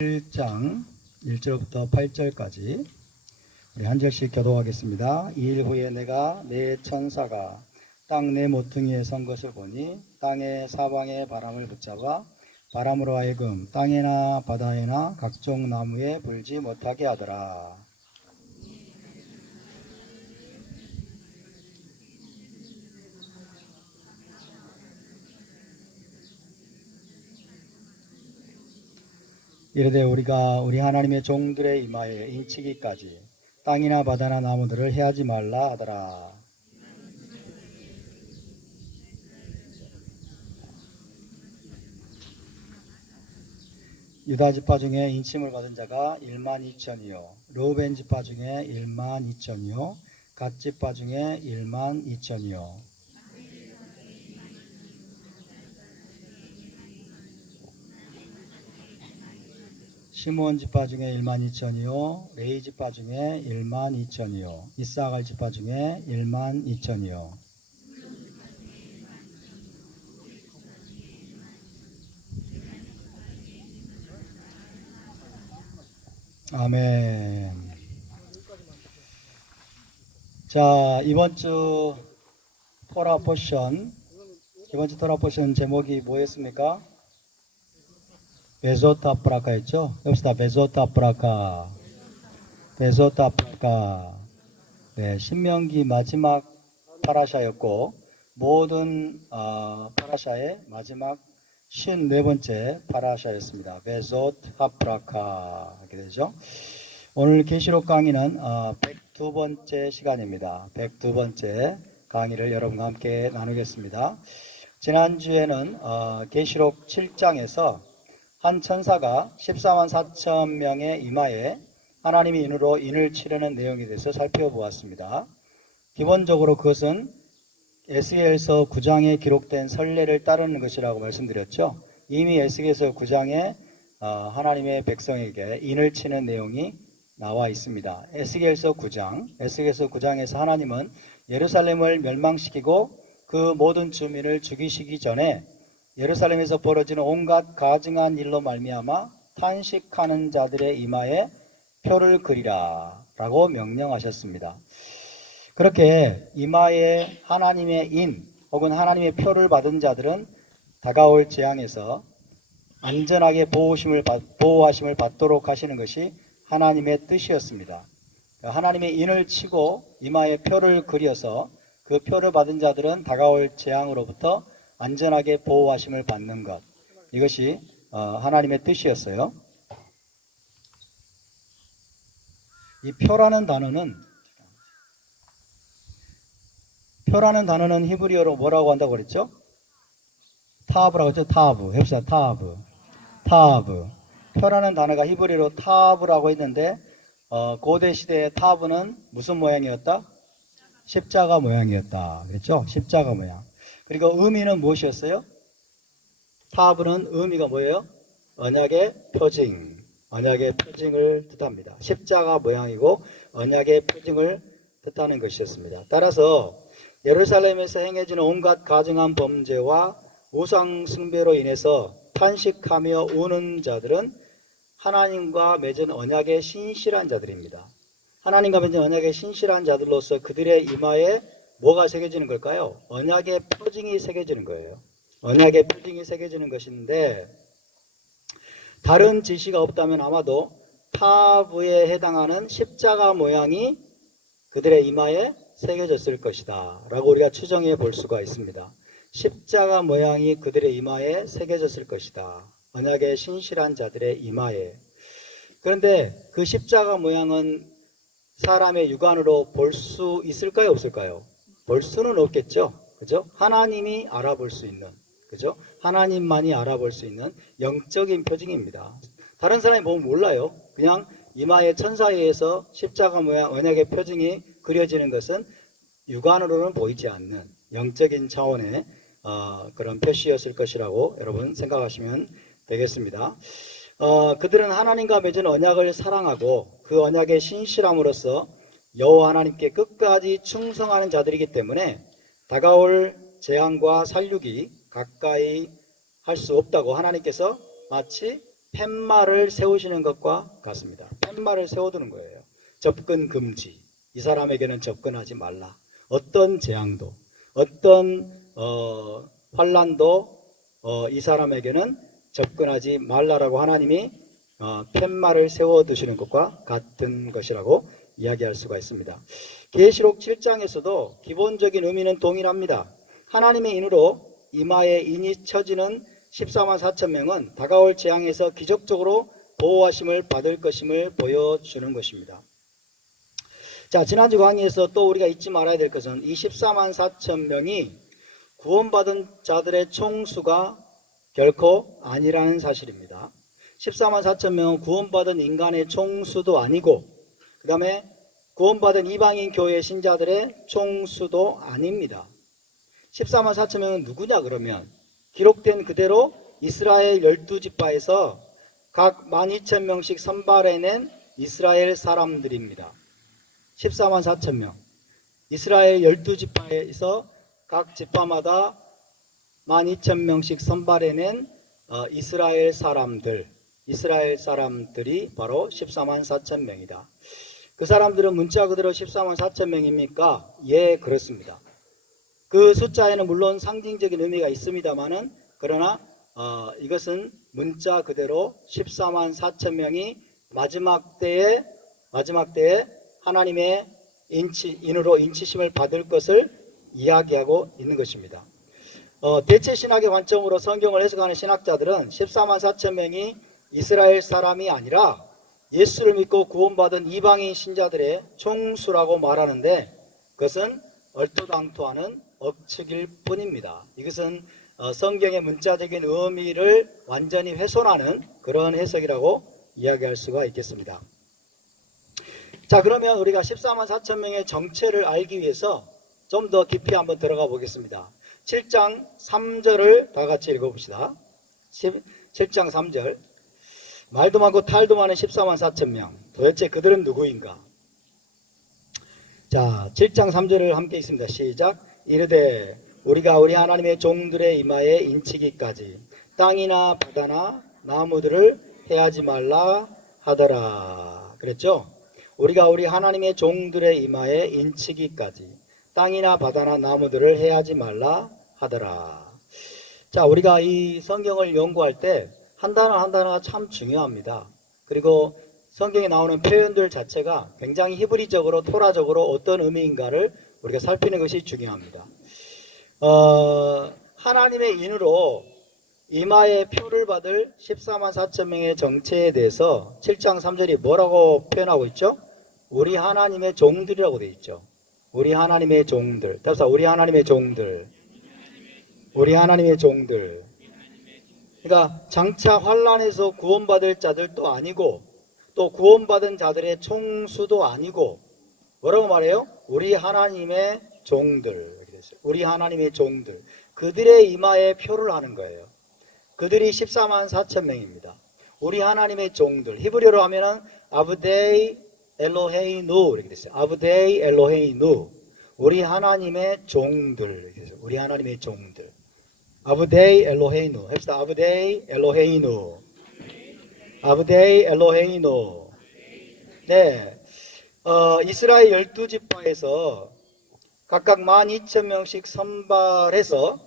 1장 1절부터 8절까지 우리 한 절씩 교독하겠습니다. 2일 후에 내가 내 천사가 땅 내 모퉁이에 선 것을 보니 땅의 사방의 바람을 붙잡아 바람으로 하여금 땅에나 바다에나 각종 나무에 불지 못하게 하더라. 이르되 우리가 우리 하나님의 종들의 이마에 인치기까지 땅이나 바다나 나무들을 해하지 말라 하더라. 유다 지파 중에 인침을 받은 자가 12,000이요 르우벤 지파 중에 12,000이요 갓 지파 중에 12,000이요 시므온 지파 중에 12,000이요 레위 지파 중에 12,000이요 이사갈 지파 중에 12,000이요 아멘. 자, 이번 주 토라 포션 제목이 뭐였습니까? 베소타프라카였죠? 여기서 베소타프라카. 네, 신명기 마지막 파라샤였고 모든 파라샤의 마지막 54번째 파라샤였습니다. 베소타프라카 하게 되죠. 오늘 계시록 강의는 102번째 시간입니다. 102번째 강의를 여러분과 함께 나누겠습니다. 지난주에는 계시록 7장에서 한 천사가 14만 4천 명의 이마에 하나님의 인으로 인을 치르는 내용에 대해서 살펴보았습니다. 기본적으로 그것은 에스겔서 9장에 기록된 선례를 따르는 것이라고 말씀드렸죠. 이미 에스겔서 9장에 하나님의 백성에게 인을 치는 내용이 나와 있습니다. 에스겔서 9장에서 하나님은 예루살렘을 멸망시키고 그 모든 주민을 죽이시기 전에 예루살렘에서 벌어지는 온갖 가증한 일로 말미암아 탄식하는 자들의 이마에 표를 그리라 라고 명령하셨습니다. 그렇게 이마에 하나님의 인 혹은 하나님의 표를 받은 자들은 다가올 재앙에서 안전하게 보호하심을 받도록 하시는 것이 하나님의 뜻이었습니다. 하나님의 인을 치고 이마에 표를 그려서 그 표를 받은 자들은 다가올 재앙으로부터 안전하게 보호하심을 받는 것, 이것이 하나님의 뜻이었어요. 이 표라는 단어는 히브리어로 뭐라고 한다고 그랬죠? 타브라고 했죠? 해봅시다. 타브. 표라는 단어가 히브리어로 타브라고 했는데 고대 시대의 타브는 무슨 모양이었다? 십자가 모양이었다. 그랬죠? 십자가 모양. 그리고 의미는 무엇이었어요? 타브는 의미가 뭐예요? 언약의 표징을 뜻합니다. 십자가 모양이고 언약의 표징을 뜻하는 것이었습니다. 따라서 예루살렘에서 행해지는 온갖 가증한 범죄와 우상 숭배로 인해서 탄식하며 우는 자들은 하나님과 맺은 언약의 신실한 자들입니다. 하나님과 맺은 언약의 신실한 자들로서 그들의 이마에 뭐가 새겨지는 걸까요? 언약의 표징이 새겨지는 거예요. 언약의 표징이 새겨지는 것인데 다른 지시가 없다면 아마도 타브에 해당하는 십자가 모양이 그들의 이마에 새겨졌을 것이다 라고 우리가 추정해 볼 수가 있습니다. 십자가 모양이 그들의 이마에 새겨졌을 것이다. 언약의 신실한 자들의 이마에. 그런데 그 십자가 모양은 사람의 육안으로 볼 수 있을까요? 없을까요? 볼 수는 없겠죠. 그죠? 하나님이 알아볼 수 있는, 그죠? 하나님만이 알아볼 수 있는 영적인 표징입니다. 다른 사람이 보면 몰라요. 그냥 이마에 천사에 의해서 십자가 모양 언약의 표징이 그려지는 것은 육안으로는 보이지 않는 영적인 차원의 그런 표시였을 것이라고 여러분 생각하시면 되겠습니다. 그들은 하나님과 맺은 언약을 사랑하고 그 언약의 신실함으로써 여호와 하나님께 끝까지 충성하는 자들이기 때문에 다가올 재앙과 살육이 가까이 할 수 없다고 하나님께서 마치 팻말을 세우시는 것과 같습니다. 팻말을 세워두는 거예요. 접근 금지. 이 사람에게는 접근하지 말라. 어떤 재앙도, 어떤 환난도 이 사람에게는 접근하지 말라라고 하나님이 팻말을 세워두시는 것과 같은 것이라고 이야기할 수가 있습니다. 계시록 7장에서도 기본적인 의미는 동일합니다. 하나님의 인으로 이마에 인이 쳐지는 14만 4천 명은 다가올 재앙에서 기적적으로 보호하심을 받을 것임을 보여주는 것입니다. 자, 지난주 강의에서 또 우리가 잊지 말아야 될 것은 이 14만 4천 명이 구원받은 자들의 총수가 결코 아니라는 사실입니다. 14만 4천 명은 구원받은 인간의 총수도 아니고, 그 다음에 구원받은 이방인 교회 신자들의 총수도 아닙니다. 14만 4천 명은 누구냐 그러면 기록된 그대로 이스라엘 12지파에서 각 12,000명씩 선발해낸 이스라엘 사람들입니다. 14만 4천 명. 이스라엘 12지파에서 각 지파마다 12,000명씩 선발해낸 이스라엘 사람들이 바로 14만 4천 명이다. 그 사람들은 문자 그대로 14만 4천 명입니까? 예, 그렇습니다. 그 숫자에는 물론 상징적인 의미가 있습니다만은, 그러나 이것은 문자 그대로 14만 4천 명이 마지막 때에 하나님의 인으로 인치심을 받을 것을 이야기하고 있는 것입니다. 대체 신학의 관점으로 성경을 해석하는 신학자들은 14만 4천 명이 이스라엘 사람이 아니라 예수를 믿고 구원받은 이방인 신자들의 총수라고 말하는데, 그것은 얼토당토하는 억측일 뿐입니다. 이것은 성경의 문자적인 의미를 완전히 훼손하는 그런 해석이라고 이야기할 수가 있겠습니다. 자, 그러면 우리가 14만 4천 명의 정체를 알기 위해서 좀 더 깊이 한번 들어가 보겠습니다. 7장 3절을 다 같이 읽어봅시다. 7장 3절. 말도 많고 탈도 많은 14만 4천 명. 도대체 그들은 누구인가? 자, 7장 3절을 함께 읽습니다. 시작. 이르되 우리가 우리 하나님의 종들의 이마에 인치기까지 땅이나 바다나 나무들을 해하지 말라 하더라. 그랬죠? 우리가 우리 하나님의 종들의 이마에 인치기까지 땅이나 바다나 나무들을 해하지 말라 하더라. 자, 우리가 이 성경을 연구할 때 한 단어 한 단어가 참 중요합니다. 그리고 성경에 나오는 표현들 자체가 굉장히 히브리적으로 토라적으로 어떤 의미인가를 우리가 살피는 것이 중요합니다. 하나님의 인으로 이마에 표를 받을 14만 4천 명의 정체에 대해서 7장 3절이 뭐라고 표현하고 있죠? 우리 하나님의 종들이라고 되어 있죠. 우리 하나님의 종들. 답사 우리 하나님의 종들. 우리 하나님의 종들. 그러니까 장차 환란에서 구원받을 자들도 아니고 또 구원받은 자들의 총수도 아니고 뭐라고 말해요? 우리 하나님의 종들. 우리 하나님의 종들. 그들의 이마에 표를 하는 거예요. 그들이 14만 4천 명입니다. 우리 하나님의 종들. 히브리어로 하면은 아브데이 엘로헤이누 이렇게 됐어요. 아브데이 엘로헤이누. 우리 하나님의 종들. 이렇게 됐어요. 우리 하나님의 종들. 아브데이 엘로헤이누. 합시다. 아브데이 엘로헤이누. 아브데이 엘로헤이누. 네. 이스라엘 12지파에서 각각 12,000명씩 선발해서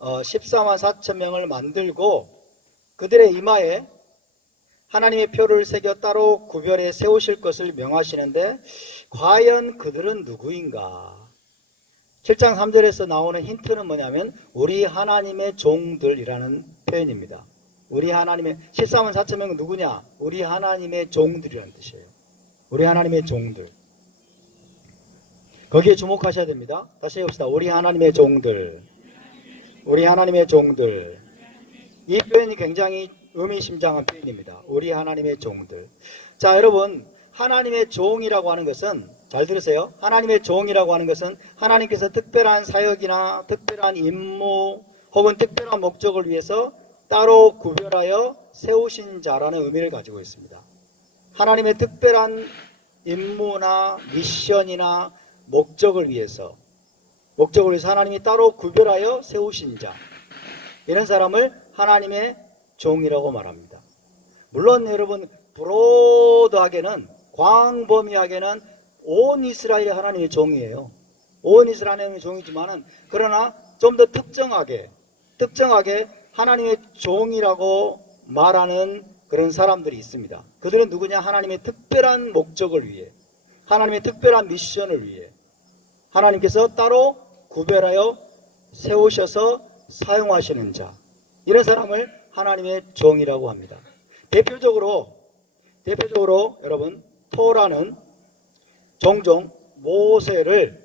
14만 4천 명을 만들고 그들의 이마에 하나님의 표를 새겨 따로 구별해 세우실 것을 명하시는데 과연 그들은 누구인가? 7장 3절에서 나오는 힌트는 뭐냐면 우리 하나님의 종들이라는 표현입니다. 우리 하나님의 14만 4천 명은 누구냐? 우리 하나님의 종들이라는 뜻이에요. 우리 하나님의 종들. 거기에 주목하셔야 됩니다. 다시 해봅시다. 우리 하나님의 종들. 우리 하나님의 종들. 이 표현이 굉장히 의미심장한 표현입니다. 우리 하나님의 종들. 자, 여러분, 하나님의 종이라고 하는 것은 잘 들으세요. 하나님의 종이라고 하는 것은 하나님께서 특별한 사역이나 특별한 임무 혹은 특별한 목적을 위해서 따로 구별하여 세우신 자라는 의미를 가지고 있습니다. 하나님의 특별한 임무나 미션이나 목적을 위해서 하나님이 따로 구별하여 세우신 자, 이런 사람을 하나님의 종이라고 말합니다. 물론 여러분 브로드하게는 광범위하게는 온 이스라엘이 하나님의 종이에요. 온 이스라엘의 종이지만은 그러나 좀 더 특정하게 하나님의 종이라고 말하는 그런 사람들이 있습니다. 그들은 누구냐? 하나님의 특별한 목적을 위해, 하나님의 특별한 미션을 위해 하나님께서 따로 구별하여 세우셔서 사용하시는 자, 이런 사람을 하나님의 종이라고 합니다. 대표적으로 여러분 토라는 종종 모세를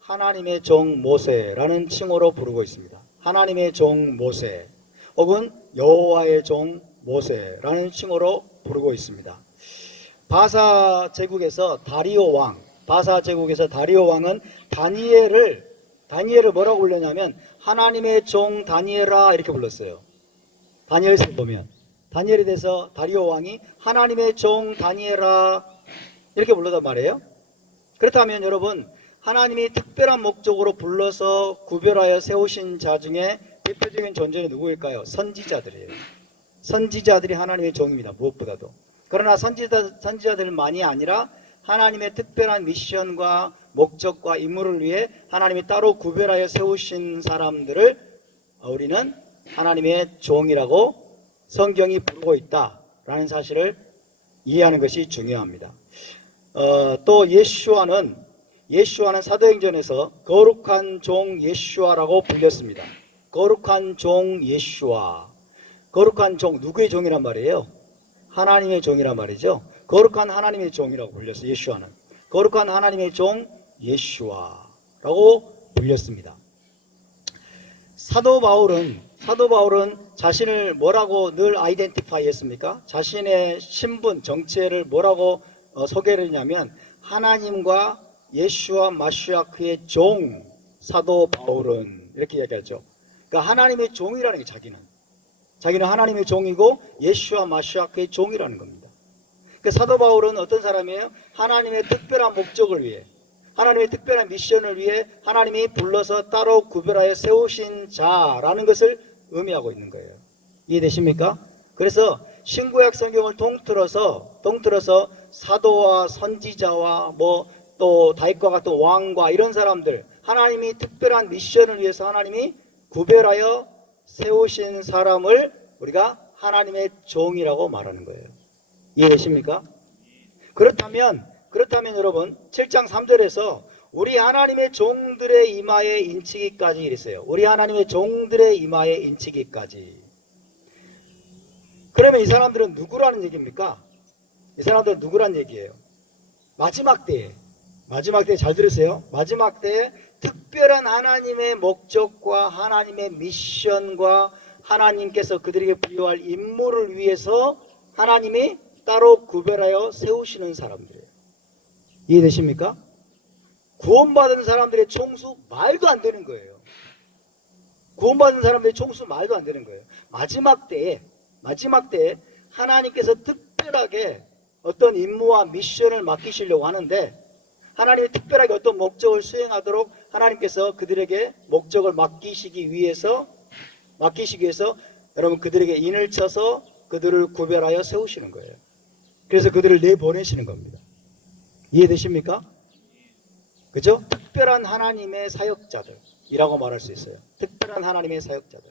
하나님의 종 모세라는 칭호로 부르고 있습니다. 하나님의 종 모세 혹은 여호와의 종 모세라는 칭호로 부르고 있습니다. 바사 제국에서 다리오 왕은 다니엘을 뭐라고 불렀냐면 하나님의 종 다니엘아 이렇게 불렀어요. 다니엘서를 보면 다니엘에 대해서 다리오 왕이 하나님의 종 다니엘아 이렇게 불렀단 말이에요. 그렇다면 여러분, 하나님이 특별한 목적으로 불러서 구별하여 세우신 자 중에 대표적인 존재는 누구일까요? 선지자들이에요. 선지자들이 하나님의 종입니다. 무엇보다도. 그러나 선지자들만이 아니라 하나님의 특별한 미션과 목적과 임무를 위해 하나님이 따로 구별하여 세우신 사람들을 우리는 하나님의 종이라고 성경이 부르고 있다라는 사실을 이해하는 것이 중요합니다. 또 예수와는 사도행전에서 거룩한 종 예수와라고 불렸습니다. 거룩한 종 예수와. 거룩한 종, 누구의 종이란 말이에요? 하나님의 종이란 말이죠. 거룩한 하나님의 종이라고 불렸어요. 예수와는 거룩한 하나님의 종 예수와라고 불렸습니다. 사도 바울은 자신을 뭐라고 늘 아이덴티파이 했습니까? 자신의 신분, 정체를 뭐라고 소개를 했냐면 하나님과 예수와 마시아 그의 종 사도 바울은 이렇게 얘기하죠. 그러니까 하나님의 종이라는 게 자기는 하나님의 종이고 예수와 마시아 그의 종이라는 겁니다. 그러니까 사도 바울은 어떤 사람이에요? 하나님의 특별한 목적을 위해, 하나님의 특별한 미션을 위해 하나님이 불러서 따로 구별하여 세우신 자라는 것을 의미하고 있는 거예요. 이해되십니까? 그래서 신구약 성경을 통틀어서 사도와 선지자와 또 다윗과 같은 왕과 이런 사람들, 하나님이 특별한 미션을 위해서 하나님이 구별하여 세우신 사람을 우리가 하나님의 종이라고 말하는 거예요. 이해되십니까? 그렇다면 여러분 7장 3절에서 우리 하나님의 종들의 이마에 인치기까지 이랬어요. 우리 하나님의 종들의 이마에 인치기까지. 그러면 이 사람들은 누구라는 얘기입니까? 이 사람들은 누구란 얘기예요? 마지막 때에 잘 들으세요. 마지막 때에 특별한 하나님의 목적과 하나님의 미션과 하나님께서 그들에게 부여할 임무를 위해서 하나님이 따로 구별하여 세우시는 사람들이에요. 이해되십니까? 구원받은 사람들의 총수 말도 안 되는 거예요. 구원받은 사람들의 총수 말도 안 되는 거예요. 마지막 때에 하나님께서 특별하게 어떤 임무와 미션을 맡기시려고 하는데 하나님이 특별하게 어떤 목적을 수행하도록 하나님께서 그들에게 목적을 맡기시기 위해서 여러분 그들에게 인을 쳐서 그들을 구별하여 세우시는 거예요. 그래서 그들을 내보내시는 겁니다. 이해되십니까? 그죠? 특별한 하나님의 사역자들이라고 말할 수 있어요. 특별한 하나님의 사역자들.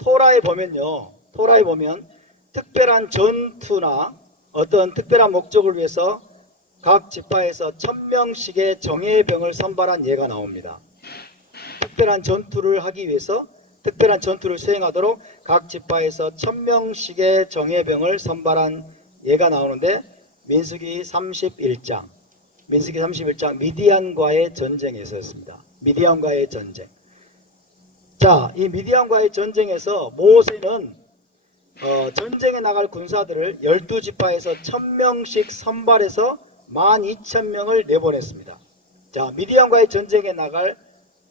토라에 보면 특별한 전투나 어떤 특별한 목적을 위해서 각 지파에서 1000명씩의 정예병을 선발한 예가 나옵니다. 특별한 전투를 하기 위해서 특별한 전투를 수행하도록 각 지파에서 1000명씩의 정예병을 선발한 예가 나오는데 민수기 31장 미디안과의 전쟁에 있었습니다. 미디안과의 전쟁. 자, 이 미디안과의 전쟁에서 모세는 전쟁에 나갈 군사들을 12지파에서 1000명씩 선발해서 12,000명을 내보냈습니다. 자, 미디안과의 전쟁에 나갈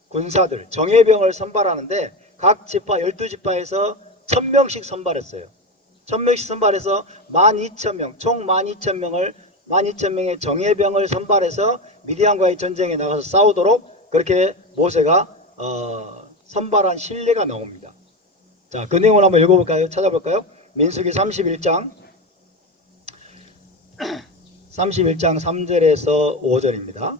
군사들, 정예병을 선발하는데 각 지파 12지파에서 1000명씩 선발했어요. 1000명씩 선발해서 12,000명, 총 12,000명의 정예병을 선발해서 미디안과의 전쟁에 나가서 싸우도록 그렇게 모세가 선발한 신뢰가 나옵니다. 자, 그 내용을 한번 읽어볼까요? 찾아볼까요? 민수기 31장 3절에서 5절입니다.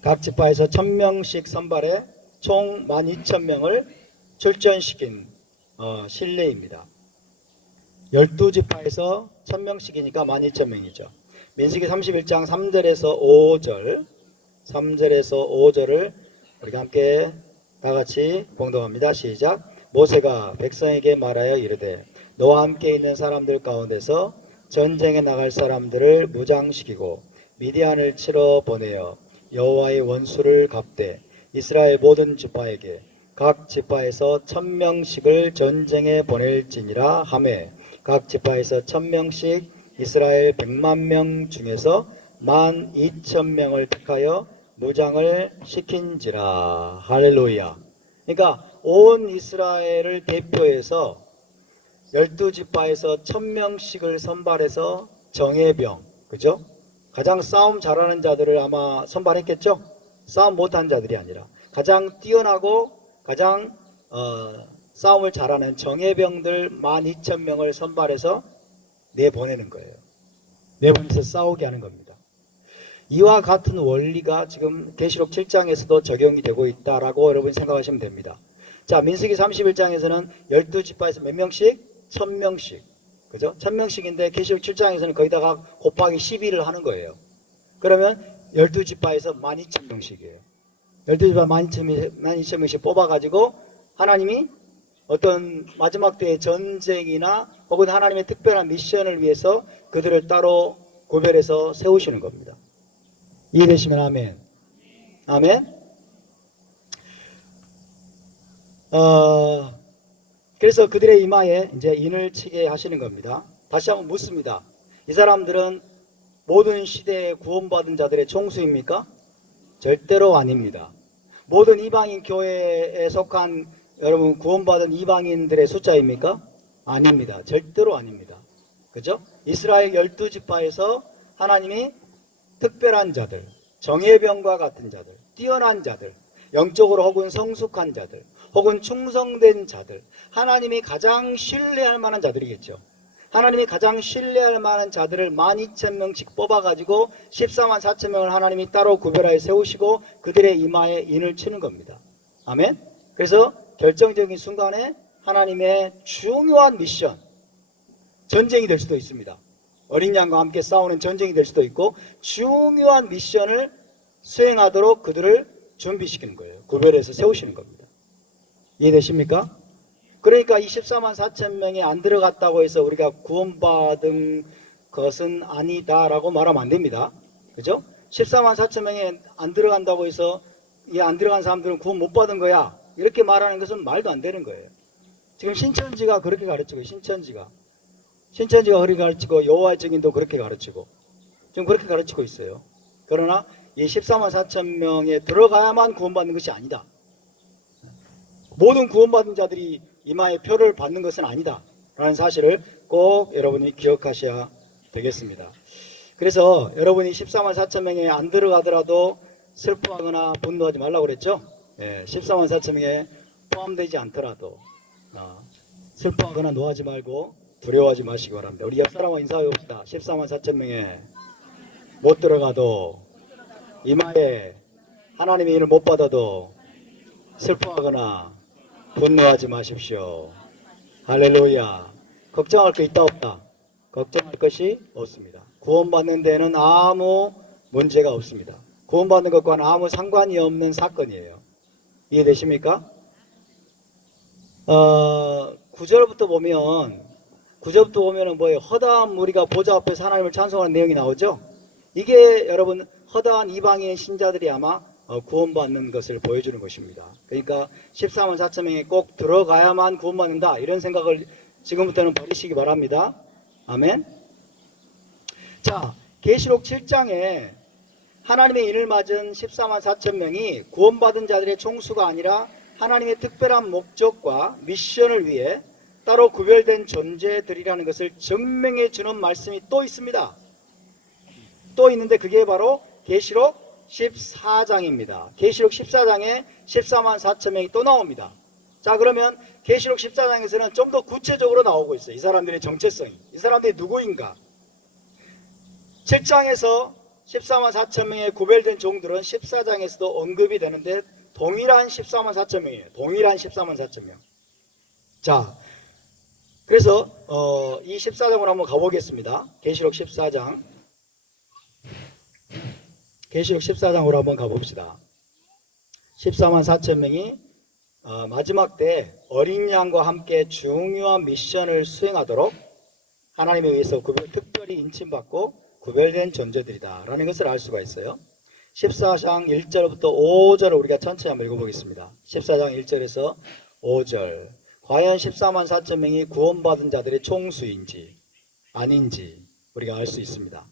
각 지파에서 1000명씩 선발해 총 12,000명을 출전시킨 신뢰입니다. 12지파에서 1000명씩이니까 12,000명이죠. 민수기 31장 3절에서 5절을 우리가 함께 다같이 봉독합니다. 시작. 모세가 백성에게 말하여 이르되 너와 함께 있는 사람들 가운데서 전쟁에 나갈 사람들을 무장시키고 미디안을 치러 보내어 여호와의 원수를 갚되 이스라엘 모든 지파에게 각 지파에서 1000명씩을 전쟁에 보낼지니라 하매 각 지파에서 1000명씩 이스라엘 100만 중에서 12,000명을 택하여 무장을 시킨지라. 할렐루야. 그러니까 온 이스라엘을 대표해서 12지파에서 1000명씩을 선발해서 정예병, 그죠? 가장 싸움 잘하는 자들을 아마 선발했겠죠? 싸움 못한 자들이 아니라 가장 뛰어나고 가장 싸움을 잘하는 정예병들 12,000명을 선발해서 내보내는 거예요. 내보내서 싸우게 하는 겁니다. 이와 같은 원리가 지금 계시록 7장에서도 적용이 되고 있다라고 여러분이 생각하시면 됩니다. 자, 민수기 31장에서는 12지파에서 몇 명씩? 1000명씩. 그죠? 1000명씩인데 계시록 7장에서는 거기다가 곱하기 12를 하는 거예요. 그러면 12지파에서 12,000명씩이에요. 12지파 12,000명씩 뽑아가지고 하나님이 어떤 마지막 때의 전쟁이나 혹은 하나님의 특별한 미션을 위해서 그들을 따로 구별해서 세우시는 겁니다. 이해되시면 아멘. 아멘. 그래서 그들의 이마에 이제 인을 치게 하시는 겁니다. 다시 한번 묻습니다. 이 사람들은 모든 시대에 구원받은 자들의 총수입니까? 절대로 아닙니다. 모든 이방인 교회에 속한 여러분 구원받은 이방인들의 숫자입니까? 아닙니다. 절대로 아닙니다. 그죠? 이스라엘 12지파에서 하나님이 특별한 자들, 정예병과 같은 자들, 뛰어난 자들, 영적으로 혹은 성숙한 자들, 혹은 충성된 자들, 하나님이 가장 신뢰할 만한 자들이겠죠. 하나님이 가장 신뢰할 만한 자들을 12,000명씩 뽑아가지고 144,000명을 하나님이 따로 구별하여 세우시고 그들의 이마에 인을 치는 겁니다. 아멘. 그래서 결정적인 순간에 하나님의 중요한 미션, 전쟁이 될 수도 있습니다. 어린 양과 함께 싸우는 전쟁이 될 수도 있고 중요한 미션을 수행하도록 그들을 준비시키는 거예요. 구별해서 세우시는 겁니다. 이해되십니까? 그러니까 이 144,000명이 안 들어갔다고 해서 우리가 구원받은 것은 아니다라고 말하면 안 됩니다. 그죠? 144,000명이 안 들어간다고 해서 이 안 들어간 사람들은 구원 못 받은 거야. 이렇게 말하는 것은 말도 안 되는 거예요. 지금 신천지가 그렇게 가르치고 신천지가 그렇게 가르치고 여호와의 증인도 그렇게 가르치고 지금 그렇게 가르치고 있어요. 그러나 이 144,000명에 들어가야만 구원받는 것이 아니다. 모든 구원받은 자들이 이마에 표를 받는 것은 아니다 라는 사실을 꼭 여러분이 기억하셔야 되겠습니다. 그래서 여러분이 144,000명에 안 들어가더라도 슬퍼하거나 분노하지 말라고 그랬죠. 144,000명에 포함되지 않더라도 슬퍼하거나 노하지 말고 두려워하지 마시기 바랍니다. 우리 옆 사람과 인사해 봅시다. 144,000명에 못 들어가도 이마에 하나님의 일을 못 받아도 슬퍼하거나 분노하지 마십시오. 할렐루야. 걱정할 게 있다 없다? 걱정할 것이 없습니다. 구원받는 데는 아무 문제가 없습니다. 구원받는 것과는 아무 상관이 없는 사건이에요. 이해되십니까? 9절부터 보면은 뭐예요? 허다한 무리가 보좌 앞에서 하나님을 찬송하는 내용이 나오죠? 이게 여러분 허다한 이방인 신자들이 아마 구원받는 것을 보여주는 것입니다. 그러니까 144,000명이 꼭 들어가야만 구원받는다 이런 생각을 지금부터는 버리시기 바랍니다. 아멘. 자, 계시록 7장에 하나님의 인을 맞은 144,000명이 구원받은 자들의 총수가 아니라 하나님의 특별한 목적과 미션을 위해 따로 구별된 존재들이라는 것을 증명해 주는 말씀이 또 있습니다. 또 있는데 그게 바로 계시록 14장입니다. 계시록 14장에 144,000명이 또 나옵니다. 자, 그러면 계시록 14장에서는 좀 더 구체적으로 나오고 있어요. 이 사람들의 정체성이. 이 사람들이 누구인가? 7장에서 14만 4천 명의 구별된 종들은 14장에서도 언급이 되는데 동일한 14만 4천 명이에요. 동일한 14만 4천 명. 자, 그래서 이 14장으로 한번 가보겠습니다. 계시록 14장. 계시록 14장으로 한번 가봅시다. 14만 4천 명이 마지막 때 어린 양과 함께 중요한 미션을 수행하도록 하나님에 의해서 특별히 인침받고 구별된 존재들이다 라는 것을 알 수가 있어요. 14장 1절부터 5절을 우리가 천천히 한번 읽어보겠습니다. 14장 1절에서 5절. 과연 14만 4천 명이 구원받은 자들의 총수인지 아닌지 우리가 알 수 있습니다.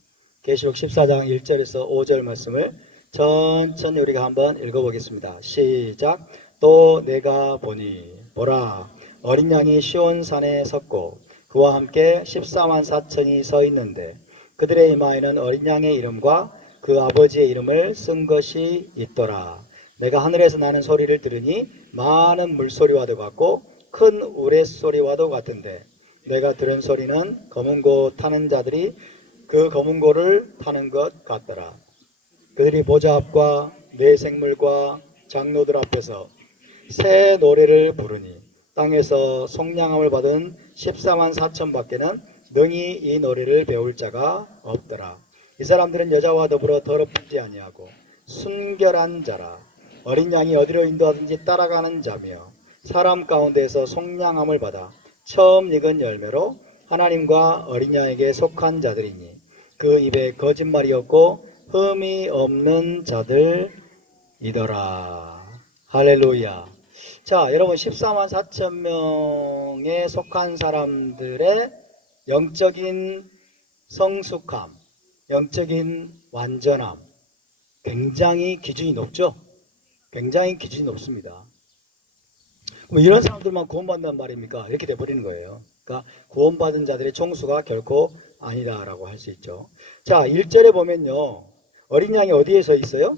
계시록 14장 1절에서 5절 말씀을 천천히 우리가 한번 읽어보겠습니다. 시작. 또 내가 보니 보라 어린 양이 시온산에 섰고 그와 함께 14만 4천이 서 있는데 그들의 이마에는 어린 양의 이름과 그 아버지의 이름을 쓴 것이 있더라. 내가 하늘에서 나는 소리를 들으니 많은 물소리와도 같고 큰 우레소리와도 같은데 내가 들은 소리는 검은 고 타는 자들이 그 검은 고를 타는 것 같더라. 그들이 보좌 앞과 네 생물과 장로들 앞에서 새 노래를 부르니 땅에서 속량함을 받은 14만 4천 밖에는 능히 이 노래를 배울 자가 없더라. 이 사람들은 여자와 더불어 더럽히지 아니하고 순결한 자라. 어린 양이 어디로 인도하든지 따라가는 자며 사람 가운데에서 속량함을 받아 처음 익은 열매로 하나님과 어린 양에게 속한 자들이니 그 입에 거짓말이 없고 흠이 없는 자들이더라. 할렐루야. 자, 여러분 14만 4천 명에 속한 사람들의 영적인 성숙함, 영적인 완전함 굉장히 기준이 높죠? 굉장히 기준이 높습니다. 그럼 이런 사람들만 구원받는단 말입니까? 이렇게 돼버리는 거예요. 그러니까 구원받은 자들의 총수가 결코 아니다라고 할 수 있죠. 자, 1절에 보면요. 어린 양이 어디에 서 있어요?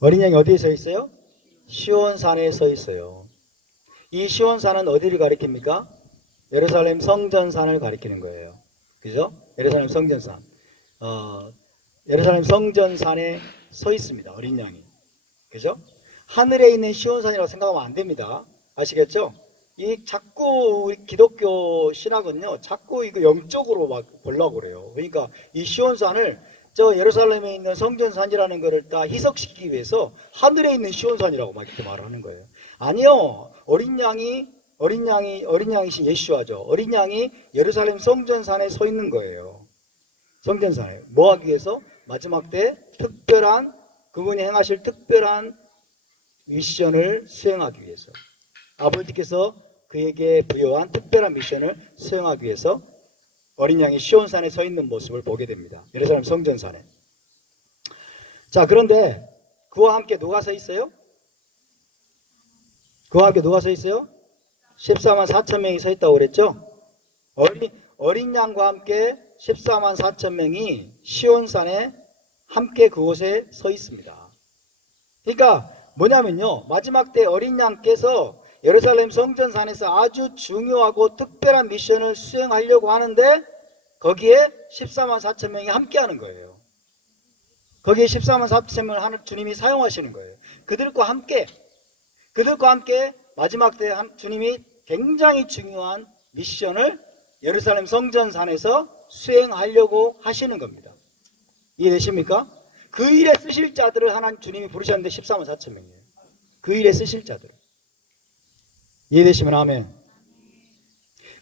어린 양이 어디에 서 있어요? 시온산에 서 있어요. 이 시온산은 어디를 가리킵니까? 예루살렘 성전산을 가리키는 거예요. 그죠? 예루살렘 성전산. 예루살렘 성전산에 서 있습니다. 어린 양이. 그죠? 하늘에 있는 시온산이라고 생각하면 안 됩니다. 아시겠죠? 이 자꾸 우리 기독교 신학은요, 자꾸 이거 영적으로 막 보려고 그래요. 그러니까 이 시온산을 저 예루살렘에 있는 성전산이라는 것을 다 희석시키기 위해서 하늘에 있는 시온산이라고 막 이렇게 말을 하는 거예요. 아니요. 어린 양이신 예수와죠. 어린 양이 예루살렘 성전산에 서 있는 거예요. 성전산에. 뭐 하기 위해서? 마지막 때 특별한, 그분이 행하실 특별한 미션을 수행하기 위해서. 아버지께서 그에게 부여한 특별한 미션을 수행하기 위해서 어린 양이 시온산에 서 있는 모습을 보게 됩니다. 예루살렘 성전산에. 자, 그런데 그와 함께 누가 서 있어요? 그와 함께 누가 서 있어요? 14만 4천 명이 서 있다고 그랬죠? 어린 양과 함께 14만 4천 명이 시온산에 함께 그곳에 서 있습니다. 그러니까 뭐냐면요, 마지막 때 어린 양께서 예루살렘 성전산에서 아주 중요하고 특별한 미션을 수행하려고 하는데 거기에 14만 4천 명이 함께 하는 거예요. 거기에 14만 4천 명을 주님이 사용하시는 거예요. 그들과 함께 마지막 때 주님이 굉장히 중요한 미션을 예루살렘 성전산에서 수행하려고 하시는 겁니다. 이해되십니까? 그 일에 쓰실 자들을 하나님 주님이 부르셨는데 14만 4천 명이에요. 그 일에 쓰실 자들을. 이해되시면 아멘.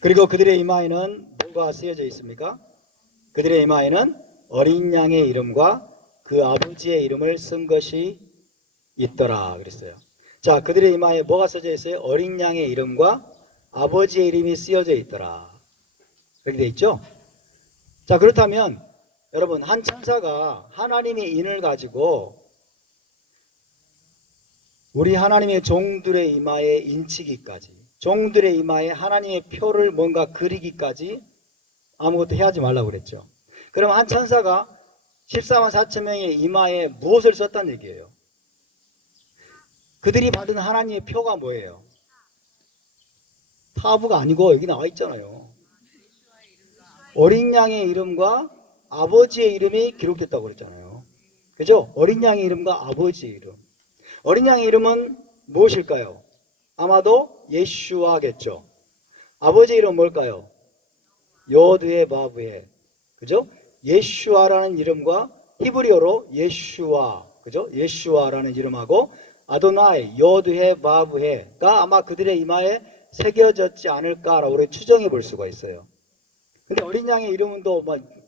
그리고 그들의 이마에는 뭐가 쓰여져 있습니까? 그들의 이마에는 어린 양의 이름과 그 아버지의 이름을 쓴 것이 있더라 그랬어요. 자, 그들의 이마에 뭐가 써져 있어요? 어린 양의 이름과 아버지의 이름이 쓰여져 있더라. 그렇게 돼 있죠? 자, 그렇다면 여러분, 한 천사가 하나님의 인을 가지고 우리 하나님의 종들의 이마에 인치기까지, 종들의 이마에 하나님의 표를 뭔가 그리기까지 아무것도 해하지 말라고 그랬죠. 그럼 한 천사가 14만 4천 명의 이마에 무엇을 썼다는 얘기예요? 그들이 받은 하나님의 표가 뭐예요? 타부가 아니고 여기 나와 있잖아요. 어린 양의 이름과 아버지의 이름이 기록됐다고 그랬잖아요. 그죠? 어린 양의 이름과 아버지의 이름. 어린 양의 이름은 무엇일까요? 아마도 예슈아겠죠. 아버지의 이름은 뭘까요? 요드의 바브의. 그죠? 예슈아라는 이름과 히브리어로 예슈아, 그죠? 예슈아라는 이름하고 아도나이, 요드의 바브해가 아마 그들의 이마에 새겨졌지 않을까라고 우리 추정해 볼 수가 있어요. 근데 어린 양의 이름은 또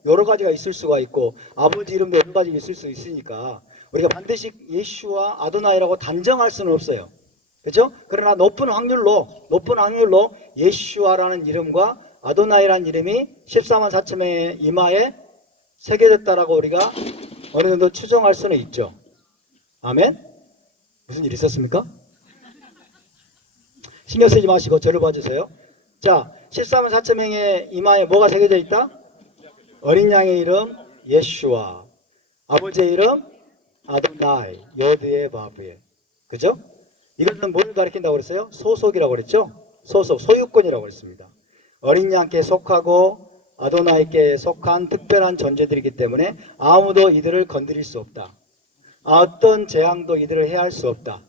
여러 가지가 있을 수가 있고 아버지 이름도 여러 가지 있을 수 있으니까 우리가 반드시 예슈아, 아도나이라고 단정할 수는 없어요. 그렇죠? 그러나 높은 확률로 예슈아라는 이름과 아도나이라는 이름이 14만 4천 명의 이마에 새겨졌다라고 우리가 어느 정도 추정할 수는 있죠. 아멘? 무슨 일 있었습니까? 신경 쓰지 마시고 저를 봐주세요. 자, 14만 4천 명의 이마에 뭐가 새겨져 있다? 어린 양의 이름 예슈아, 아버지의 이름 아도나이, 여드의 바브에. 그죠? 이것은 뭘 가리킨다고 그랬어요? 소속이라고 그랬죠? 소속, 소유권이라고 그랬습니다. 어린 양께 속하고 아도나이께 속한 특별한 존재들이기 때문에 아무도 이들을 건드릴 수 없다. 어떤 재앙도 이들을 해할 수 없다.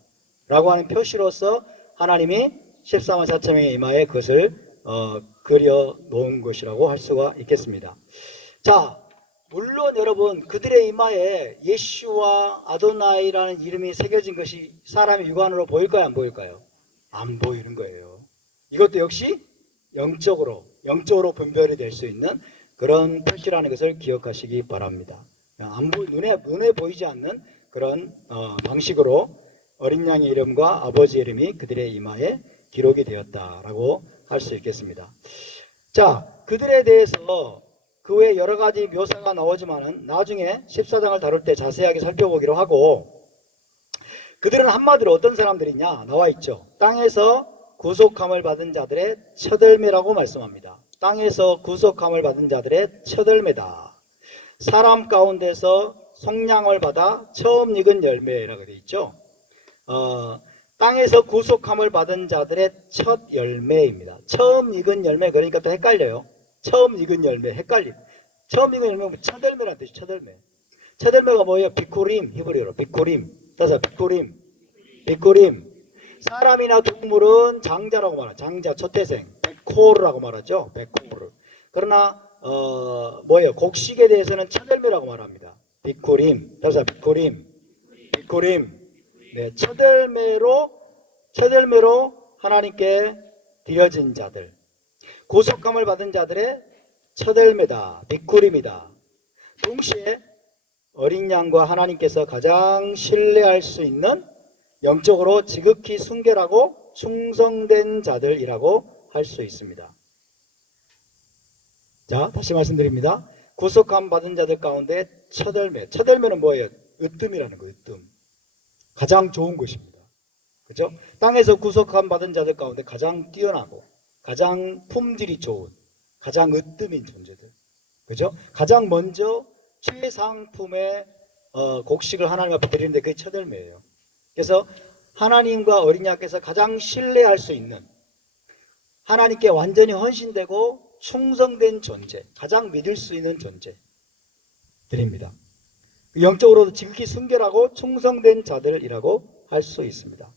라고 하는 표시로서 하나님이 14만 4천 명의 이마에 그것을 그려 놓은 것이라고 할 수가 있겠습니다. 자, 물론 여러분 그들의 이마에 예슈와 아도나이라는 이름이 새겨진 것이 사람의 육안으로 보일까요? 안 보일까요? 안 보이는 거예요. 이것도 역시 영적으로 분별이 될 수 있는 그런 표시라는 것을 기억하시기 바랍니다. 눈에 보이지 않는 그런 방식으로 어린 양의 이름과 아버지의 이름이 그들의 이마에 기록이 되었다라고 할 수 있겠습니다. 자, 그들에 대해서 그 외에 여러 가지 묘사가 나오지만은 나중에 14장을 다룰 때 자세하게 살펴보기로 하고, 그들은 한마디로 어떤 사람들이냐 나와 있죠. 땅에서 구속함을 받은 자들의 첫열매라고 말씀합니다. 땅에서 구속함을 받은 자들의 첫열매다. 사람 가운데서 속량을 받아 처음 익은 열매라고 되어 있죠. 땅에서 구속함을 받은 자들의 첫 열매입니다. 처음 익은 열매, 그러니까 또 헷갈려요. 처음 익은 열매, 헷갈림. 처음 익은 열매는 첫 열매라는 뜻이 첫 열매. 첫 열매가 뭐예요? 비쿠림, 히브리어로 비쿠림. 따라서 비쿠림. 사람이나 동물은 장자라고 말하죠. 장자, 첫태생, 베코르라고 말하죠. 베코르. 그러나 뭐예요? 곡식에 대해서는 첫 열매라고 말합니다. 비쿠림. 따라서 비쿠림. 네, 첫 열매로 하나님께 드려진 자들, 구속함을 받은 자들의 첫 열매다, 비쿠림이다. 동시에 어린 양과 하나님께서 가장 신뢰할 수 있는 영적으로 지극히 순결하고 충성된 자들이라고 할 수 있습니다. 자, 다시 말씀드립니다. 구속함 받은 자들 가운데 첫 열매는 뭐예요? 으뜸이라는 거예요. 으뜸. 가장 좋은 것입니다. 그죠? 땅에서 구속함 받은 자들 가운데 가장 뛰어나고 가장 품질이 좋은, 가장 으뜸인 존재들. 그죠? 가장 먼저 최상품의 곡식을 하나님 앞에 드리는데 그게 첫 열매예요. 그래서 하나님과 어린 양께서 가장 신뢰할 수 있는, 하나님께 완전히 헌신되고 충성된 존재, 가장 믿을 수 있는 존재들입니다. 영적으로도 지극히 순결하고 충성된 자들이라고 할 수 있습니다.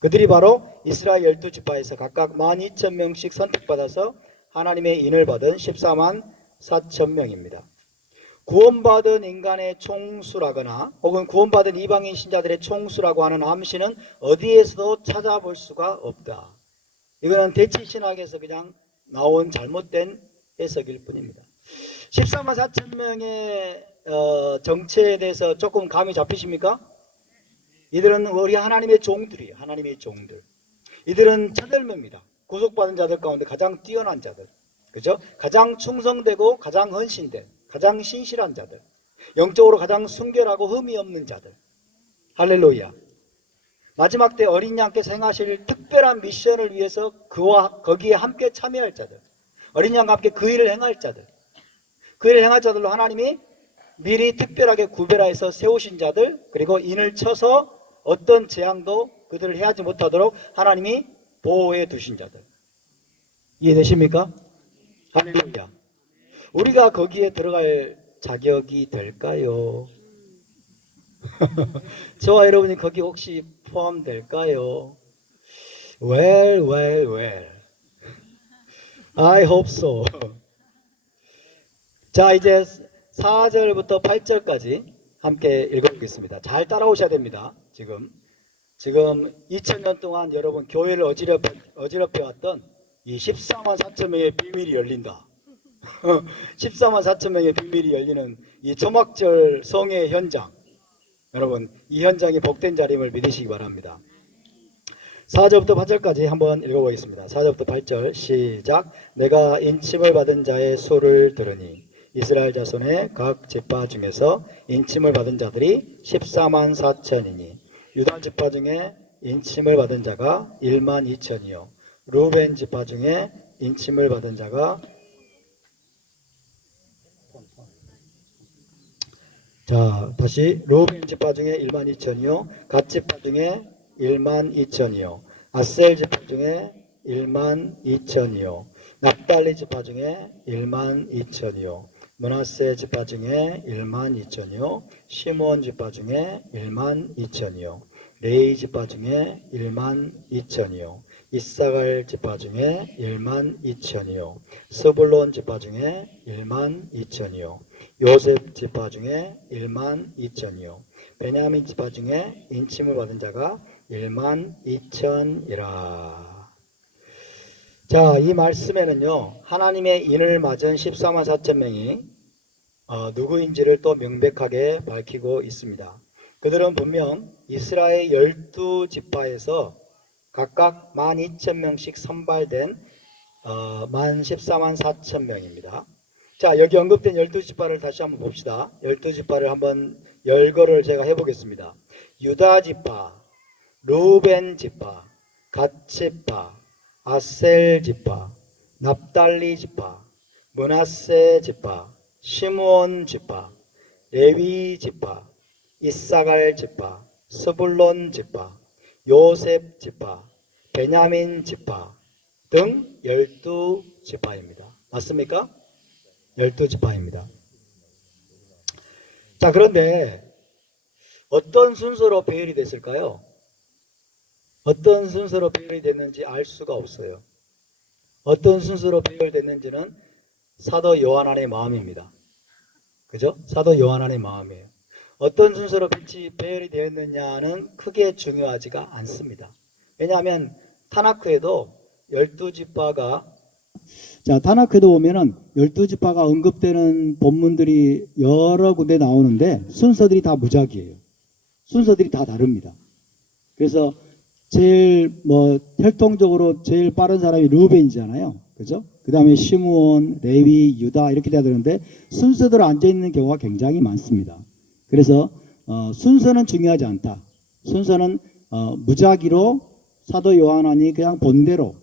그들이 바로 이스라엘 12지파에서 각각 12,000명씩 선택받아서 하나님의 인을 받은 14만 4천 명입니다. 구원받은 인간의 총수라거나 혹은 구원받은 이방인 신자들의 총수라고 하는 암시는 어디에서도 찾아볼 수가 없다. 이거는 대치신학에서 그냥 나온 잘못된 해석일 뿐입니다. 14만 4천 명의 정체에 대해서 조금 감이 잡히십니까? 이들은 우리 하나님의 종들이에요. 하나님의 종들. 이들은 첫 열매입니다. 구속받은 자들 가운데 가장 뛰어난 자들, 그죠? 가장 충성되고 가장 헌신된, 가장 신실한 자들, 영적으로 가장 순결하고 흠이 없는 자들. 할렐루야. 마지막 때 어린 양께서 행하실 특별한 미션을 위해서 거기에 함께 참여할 자들, 어린 양과 함께 그 일을 행할 자들, 그 일을 행할 자들로 하나님이 미리 특별하게 구별하여서 세우신 자들, 그리고 인을 쳐서 어떤 재앙도 그들을 해하지 못하도록 하나님이 보호해 두신 자들. 이해되십니까? 할렐루야. 우리가 거기에 들어갈 자격이 될까요? 저와 여러분이 거기 혹시 포함될까요? Well. I hope so. 자, 이제 4절부터 8절까지 함께 읽어보겠습니다. 잘 따라오셔야 됩니다. 지금 2000년 동안 여러분 교회를 어지럽혀 왔던 이 14만 4천 명의 비밀이 열린다. 14만 4천 명의 비밀이 열리는 이 초막절 성회의 현장. 여러분, 이 현장이 복된 자림을 믿으시기 바랍니다. 4절부터 8절까지 한번 읽어보겠습니다. 4절부터 8절 시작. 내가 인침을 받은 자의 수를 들으니 이스라엘 자손의 각 지파 중에서 인침을 받은 자들이 14만 4천이니 유다 지파 중에 인침을 받은 자가 1만 2천이요 루벤 지파 중에 인침을 받은 자가 자 다시 루벤 지파 중에 1만 2천이요 갓 지파 중에 1만 2천이요 아셀 지파 중에 1만 2천이요 납달리 지파 중에 1만 2천이요 므낫세 지파 중에 1만 2천이요 시므온 지파 중에 1만 2천이요 레위 지파 중에 1만 2천이요 이사갈 지파 중에 1만 2천이요 스불론 지파 중에 1만 2천이요 요셉 지파 중에 1만 2천이요 베냐민 지파 중에 인침을 받은 자가 1만 2천이라. 자, 이 말씀에는요 하나님의 인을 맞은 14만 4천 명이 누구인지를 또 명백하게 밝히고 있습니다. 그들은 분명 이스라엘 12지파에서 각각 12,000명씩 선발된 14만 4천 명입니다. 자, 여기 언급된 12지파를 다시 한번 봅시다. 12지파를 한번 열거를 제가 해보겠습니다. 유다지파, 루벤지파, 갓지파, 아셀지파, 납달리지파, 므낫세지파, 시므온지파, 레위지파, 이사갈지파, 스불론지파, 요셉지파, 베냐민지파 등 12지파입니다. 맞습니까? 12지파입니다. 자, 그런데 어떤 순서로 배열이 됐을까요? 어떤 순서로 배열이 됐는지 알 수가 없어요. 어떤 순서로 배열됐는지는 사도 요한안의 마음입니다. 그죠? 사도 요한안의 마음이에요. 어떤 순서로 배열이 되어 있느냐는 크게 중요하지가 않습니다. 왜냐하면 타나크에도 12지파가 타나크에도 보면은 12지파가 언급되는 본문들이 여러 군데 나오는데 순서들이 다 무작위예요. 순서들이 다 다릅니다. 그래서 제일 혈통적으로 제일 빠른 사람이 르우벤이잖아요. 그죠? 그 다음에 시므온, 레위, 유다 이렇게 돼야 되는데 순서대로 앉아있는 경우가 굉장히 많습니다. 그래서 순서는 중요하지 않다. 순서는 무작위로 사도 요한안이 그냥 본대로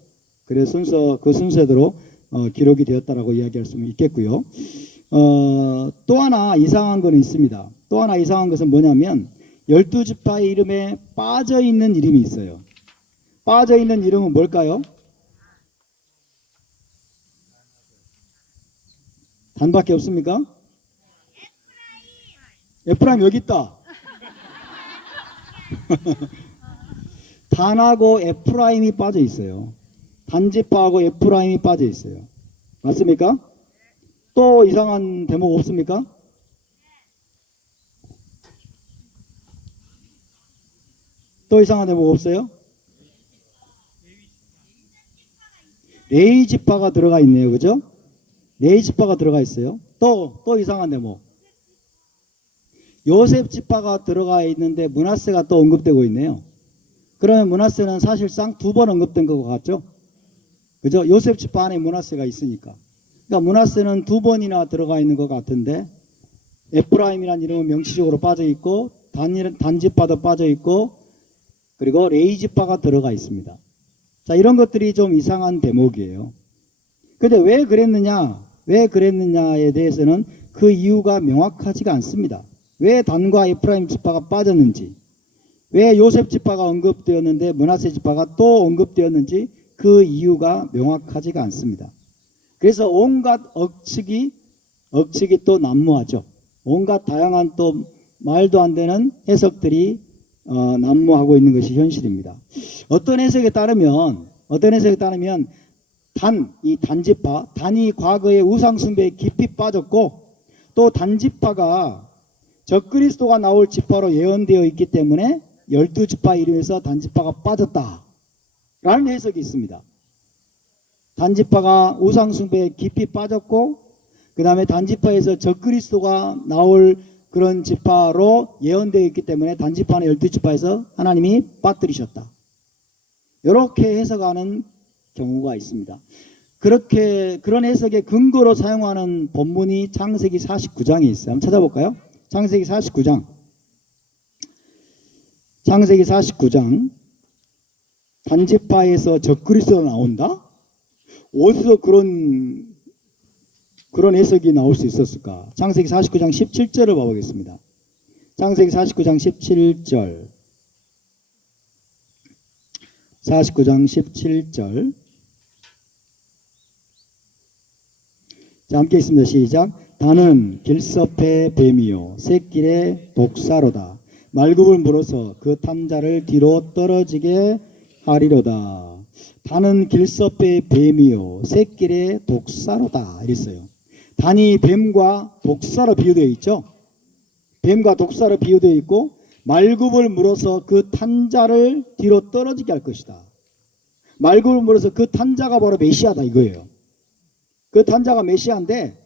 그래서 그 순서대로 기록이 되었다라고 이야기할 수 있겠고요. 또 하나 이상한 것은 있습니다. 또 하나 이상한 것은 뭐냐면 12지파의 이름에 빠져있는 이름이 있어요. 빠져있는 이름은 뭘까요? 단밖에 없습니까? 에프라임 여기 있다. 단하고 에프라임이 빠져 있어요. 단지파하고 에프라임이 빠져 있어요. 맞습니까? 또 이상한 대목 없습니까? 또 이상한 대목 없어요? 레위 지파가 들어가 있네요. 그죠? 레위 지파가 들어가 있어요. 또 이상한 대목. 요셉 지파가 들어가 있는데 므낫세가 또 언급되고 있네요. 그러면 므낫세는 사실상 2번 언급된 것 같죠? 그죠? 요셉 지파 안에 므낫세가 있으니까. 그러니까 므낫세는 2번이나 들어가 있는 것 같은데 에프라임이라는 이름은 명시적으로 빠져 있고 단지파도 빠져 있고 그리고 레위 지파가 들어가 있습니다. 자, 이런 것들이 좀 이상한 대목이에요. 근데 왜 그랬느냐에 대해서는 그 이유가 명확하지가 않습니다. 왜 단과 에프라임 지파가 빠졌는지 왜 요셉 지파가 언급되었는데 므낫세 지파가 또 언급되었는지 그 이유가 명확하지가 않습니다. 그래서 온갖 억측이 또 난무하죠. 온갖 다양한 또 말도 안 되는 해석들이 난무하고 있는 것이 현실입니다. 어떤 해석에 따르면 이 단지파, 단이 과거에 우상숭배에 깊이 빠졌고 또 단지파가 적그리스도가 나올 지파로 예언되어 있기 때문에 12지파 이름에서 단지파가 빠졌다라는 해석이 있습니다. 단지파가 우상숭배에 깊이 빠졌고 그 다음에 단지파에서 적그리스도가 나올 그런 지파로 예언되어 있기 때문에 단지파는 12지파에서 하나님이 빠뜨리셨다. 이렇게 해석하는 경우가 있습니다. 그런 해석의 근거로 사용하는 본문이 창세기 49장에 있어요. 한번 찾아볼까요? 창세기 49장. 창세기 49장. 단지파에서 적그리스도가 나온다? 어디서 그런 해석이 나올 수 있었을까? 창세기 49장 17절을 봐보겠습니다. 창세기 49장 17절. 49장 17절. 자, 함께 있습니다. 시작. 다는 길섭의 뱀이요 샛길의 독사로다. 말굽을 물어서 그 탐자를 뒤로 떨어지게 하리로다. 다는 길섭의 뱀이요 샛길의 독사로다. 이랬어요. 단이 뱀과 독사로 비유되어 있죠. 뱀과 독사로 비유되어 있고 말굽을 물어서 그 탄자를 뒤로 떨어지게 할 것이다. 말굽을 물어서 그 탄자가 바로 메시아다 이거예요. 그 탄자가 메시아인데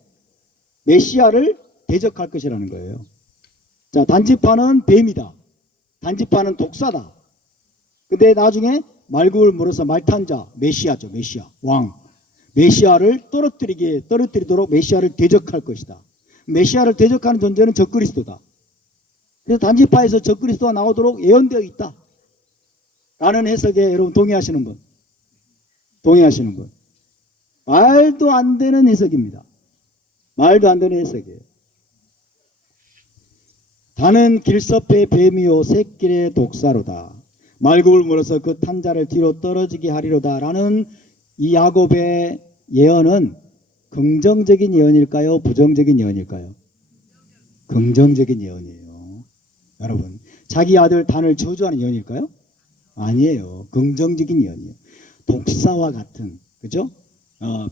메시아를 대적할 것이라는 거예요. 자, 단지파는 뱀이다. 단지파는 독사다. 근데 나중에 말굽을 물어서 말탄자, 메시아죠. 메시아, 왕. 메시아를 떨어뜨리도록 메시아를 대적할 것이다. 메시아를 대적하는 존재는 적그리스도다. 그래서 단지파에서 적그리스도가 나오도록 예언되어 있다. 라는 해석에 여러분 동의하시는 분? 동의하시는 분? 말도 안 되는 해석입니다. 말도 안 되는 해석이에요. 다는 길섭의 뱀이요 샛길의 독사로다. 말굽을 물어서 그 탄자를 뒤로 떨어지게 하리로다. 라는 이 야곱의 예언은 긍정적인 예언일까요? 부정적인 예언일까요? 긍정적인 예언이에요. 여러분, 자기 아들 단을 저주하는 예언일까요? 아니에요. 긍정적인 예언이에요. 독사와 같은, 그죠?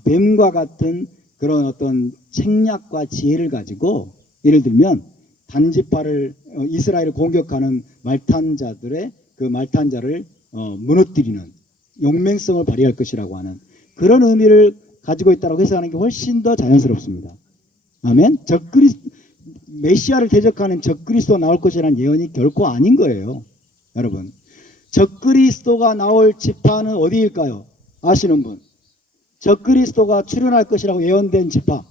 뱀과 같은 그런 어떤 책략과 지혜를 가지고 예를 들면 단지파를 이스라엘을 공격하는 말탄자들의 그 말탄자를 무너뜨리는 용맹성을 발휘할 것이라고 하는 그런 의미를 가지고 있다고 해석하는 게 훨씬 더 자연스럽습니다. 아멘. 메시아를 대적하는 적그리스도가 나올 것이라는 예언이 결코 아닌 거예요. 여러분, 적그리스도가 나올 지파는 어디일까요? 아시는 분? 적그리스도가 출현할 것이라고 예언된 지파.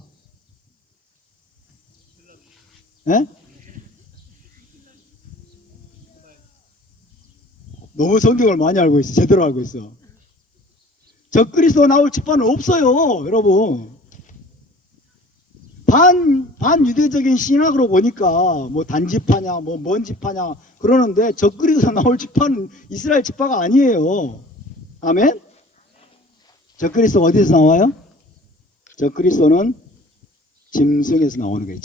에? 너무 성경을 많이 알고 있어. 제대로 알고 있어. 적그리스도가 나올 지파는 없어요. 여러분. 반유대적인 신학으로 보니까 뭐 단지파냐 뭐 뭔 지파냐 그러는데 적그리스도가 나올 지파는 이스라엘 지파가 아니에요. 아멘? 적그리스도 어디서 나와요? 적그리스도는 짐승에서 나오는 거예요.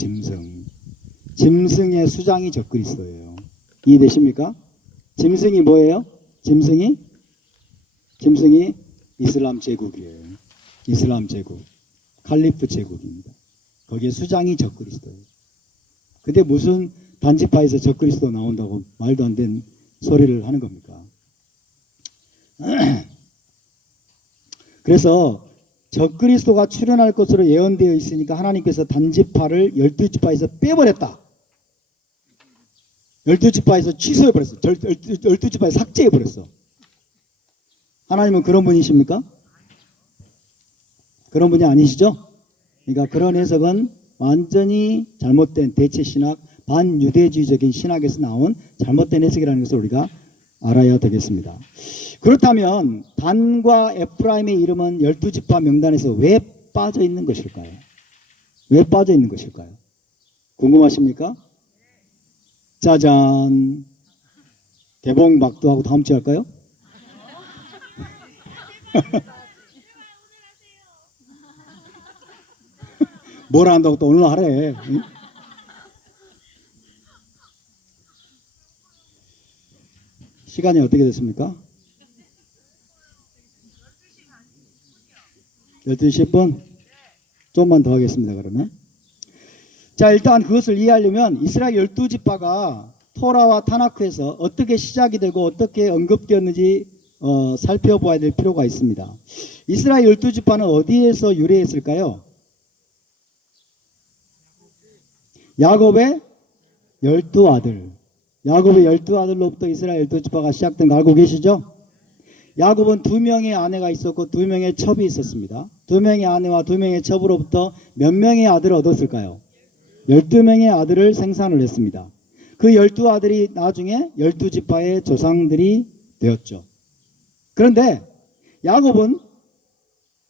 짐승의 수장이 적그리스도예요. 이해되십니까? 짐승이 뭐예요? 짐승이 이슬람 제국이에요. 이슬람 제국. 칼리프 제국입니다. 거기에 수장이 적그리스도예요. 근데 무슨 단지파에서 적그리스도 나온다고 말도 안 되는 소리를 하는 겁니까? 그래서 적그리스도가 출현할 것으로 예언되어 있으니까 하나님께서 단지파를 12지파에서 빼버렸다. 12지파에서 취소해버렸어. 12지파에서 삭제해버렸어. 하나님은 그런 분이십니까? 그런 분이 아니시죠? 그러니까 그런 해석은 완전히 잘못된 대체신학, 반유대주의적인 신학에서 나온 잘못된 해석이라는 것을 우리가 알아야 되겠습니다. 그렇다면 단과 에프라임의 이름은 12지파 명단에서 왜 빠져 있는 것일까요? 왜 빠져 있는 것일까요? 궁금하십니까? 짜잔. 개봉 막도하고 다음 주에 할까요? 뭘 한다고 또 오늘 하래. 응? 시간이 어떻게 됐습니까? 12시 10분? 좀만 더 하겠습니다, 그러면. 자, 일단 그것을 이해하려면 이스라엘 12지파가 토라와 타나크에서 어떻게 시작이 되고 어떻게 언급되었는지 살펴보아야 될 필요가 있습니다. 이스라엘 12지파는 어디에서 유래했을까요? 야곱의 12아들. 야곱의 12아들로부터 이스라엘 12지파가 시작된 거 알고 계시죠? 야곱은 2명의 아내가 있었고 2명의 첩이 있었습니다. 2명의 아내와 2명의 첩으로부터 몇 명의 아들을 얻었을까요? 12명의 아들을 생산을 했습니다. 그 12아들이 나중에 12지파의 조상들이 되었죠. 그런데 야곱은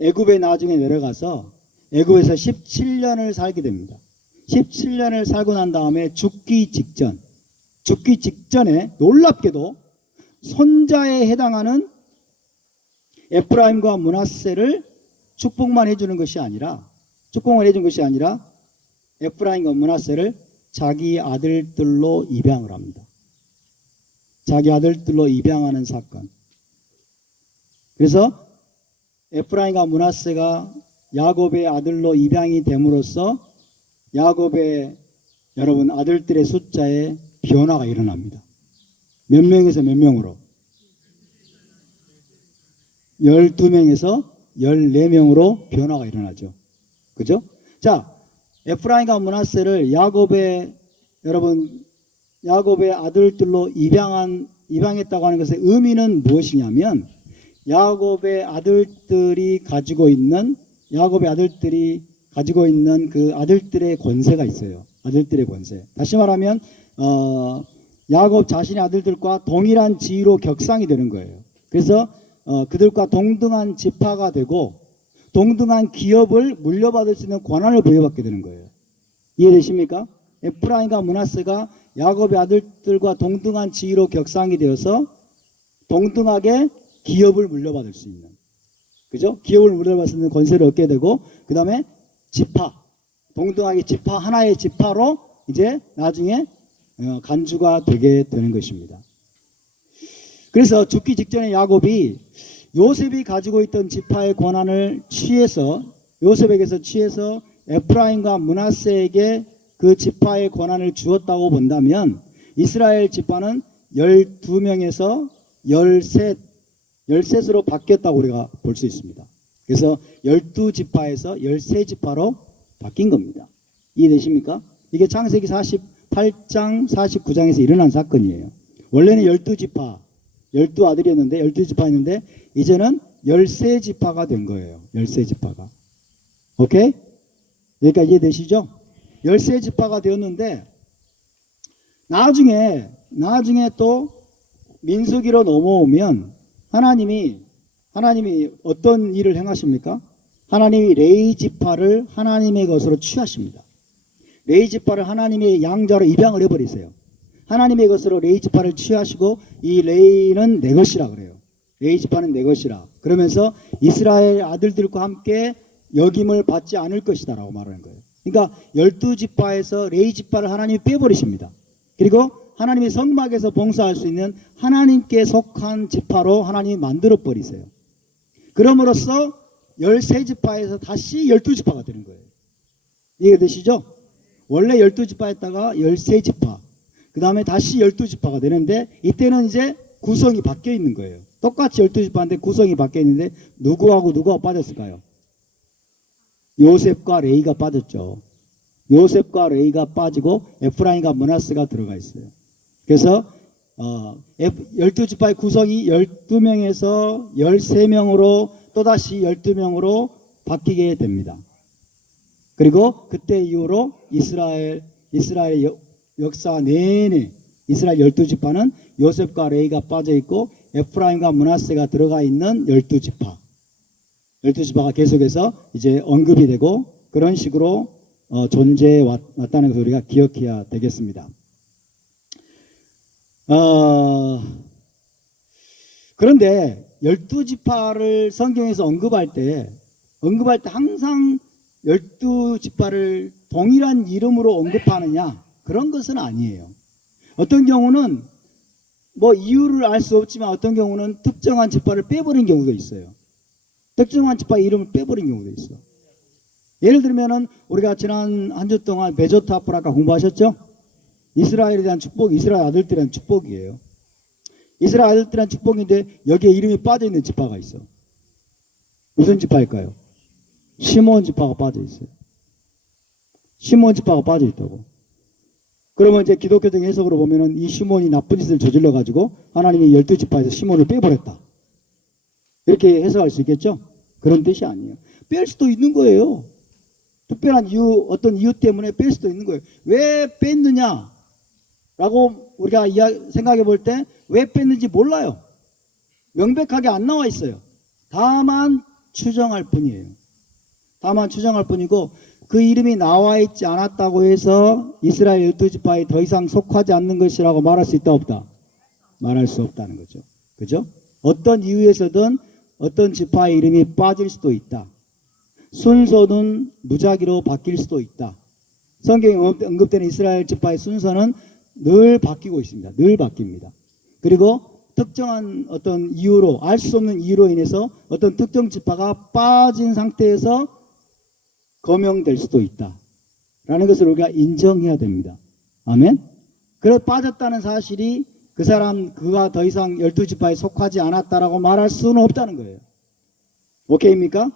애굽에 나중에 내려가서 애굽에서 17년을 살게 됩니다. 17년을 살고 난 다음에 죽기 직전에 놀랍게도 손자에 해당하는 에프라임과 므낫세를 축복만 해주는 것이 아니라 에프라임과 므낫세를 자기 아들들로 입양을 합니다. 자기 아들들로 입양하는 사건. 그래서 에프라임과 므낫세가 야곱의 아들로 입양이 됨으로써 야곱의 여러분 아들들의 숫자에 변화가 일어납니다. 몇 명에서 몇 명으로? 12명에서 14명으로 변화가 일어나죠. 그죠? 자, 에프라임과 므낫세를 야곱의 아들들로 입양했다고 하는 것의 의미는 무엇이냐면 야곱의 아들들이 가지고 있는 그 아들들의 권세가 있어요. 아들들의 권세. 다시 말하면 야곱 자신의 아들들과 동일한 지위로 격상이 되는 거예요. 그래서 그들과 동등한 지파가 되고 동등한 기업을 물려받을 수 있는 권한을 부여받게 되는 거예요. 이해되십니까? 에프라임과 므낫세가 야곱의 아들들과 동등한 지위로 격상이 되어서 동등하게 기업을 물려받을 수 있는, 그죠? 기업을 물려받을 수 있는 권세를 얻게 되고, 그 다음에 동등하게 하나의 지파로 이제 나중에 간주가 되게 되는 것입니다. 그래서 죽기 직전에 야곱이 요셉이 가지고 있던 지파의 권한을 요셉에게서 취해서 에프라임과 므낫세에게 그 지파의 권한을 주었다고 본다면 이스라엘 지파는 12명에서 13으로 바뀌었다고 우리가 볼 수 있습니다. 그래서 12지파에서 13지파로 바뀐 겁니다. 이해되십니까? 이게 창세기 48장 49장에서 일어난 사건이에요. 원래는 12지파 12아들이었는데 12지파였는데 이제는 13지파가 된 거예요. 13지파가. 오케이? 여기까지 이해되시죠? 13지파가 되었는데 나중에 또 민수기로 넘어오면 하나님이 어떤 일을 행하십니까? 하나님이 레위 지파를 하나님의 것으로 취하십니다. 레위 지파를 하나님의 양자로 입양을 해버리세요. 하나님의 것으로 레위 지파를 취하시고 이 레위는 내 것이라 그래요. 레위 지파는 내 것이라. 그러면서 이스라엘 아들들과 함께 역임을 받지 않을 것이다 라고 말하는 거예요. 그러니까 12지파에서 레위 지파를 하나님이 빼버리십니다. 그리고 하나님의 성막에서 봉사할 수 있는 하나님께 속한 지파로 하나님이 만들어 버리세요. 그럼으로써 13지파에서 다시 12지파가 되는 거예요. 이해되시죠? 원래 12지파였다가 13지파, 그 다음에 다시 12지파가 되는데 이때는 이제 구성이 바뀌어 있는 거예요. 똑같이 12지파인데 구성이 바뀌어 있는데 누구하고 누가 빠졌을까요? 요셉과 레이가 빠졌죠. 요셉과 레이가 빠지고 에프라임과 므낫세가 들어가 있어요. 그래서 12지파의 구성이 12명에서 13명으로 또다시 12명으로 바뀌게 됩니다. 그리고 그때 이후로 이스라엘의 역사 내내 이스라엘 12지파는 요셉과 레이가 빠져있고 에프라임과 므낫세가 들어가 있는 12지파가 계속해서 이제 언급이 되고 그런 식으로 존재해 왔다는 것을 우리가 기억해야 되겠습니다. 그런데 12지파를 성경에서 언급할 때 항상 12지파를 동일한 이름으로 언급하느냐? 그런 것은 아니에요. 어떤 경우는 뭐 이유를 알 수 없지만 어떤 경우는 특정한 지파를 빼버린 경우도 있어요. 특정한 지파 이름을 빼버린 경우도 있어. 예를 들면은 우리가 지난 한 주 동안 베조타프라카 공부하셨죠? 이스라엘에 대한 축복, 이스라엘 아들들에 대한 축복이에요. 이스라엘 아들들에 대한 축복인데 여기에 이름이 빠져있는 지파가 있어. 무슨 지파일까요? 시몬 지파가 빠져있어요. 시몬 지파가 빠져있다고. 그러면 이제 기독교적 해석으로 보면은 이 시몬이 나쁜 짓을 저질러가지고 하나님이 12지파에서 시몬을 빼버렸다. 이렇게 해석할 수 있겠죠? 그런 뜻이 아니에요. 뺄 수도 있는 거예요. 특별한 이유, 어떤 이유 때문에 뺄 수도 있는 거예요. 왜 뺐느냐? 라고 우리가 생각해 볼 때 왜 뺐는지 몰라요. 명백하게 안 나와 있어요. 다만 추정할 뿐이에요. 다만 추정할 뿐이고 그 이름이 나와 있지 않았다고 해서 이스라엘 12지파에 더 이상 속하지 않는 것이라고 말할 수 있다 없다? 말할 수 없다는 거죠. 그죠? 어떤 이유에서든 어떤 지파의 이름이 빠질 수도 있다. 순서는 무작위로 바뀔 수도 있다. 성경에 언급되는 이스라엘 지파의 순서는 늘 바뀌고 있습니다. 늘 바뀝니다. 그리고 특정한 어떤 이유로, 알 수 없는 이유로 인해서 어떤 특정 지파가 빠진 상태에서 거명될 수도 있다. 라는 것을 우리가 인정해야 됩니다. 아멘? 그래서 빠졌다는 사실이 그 사람, 그가 더 이상 12지파에 속하지 않았다라고 말할 수는 없다는 거예요. 오케이입니까?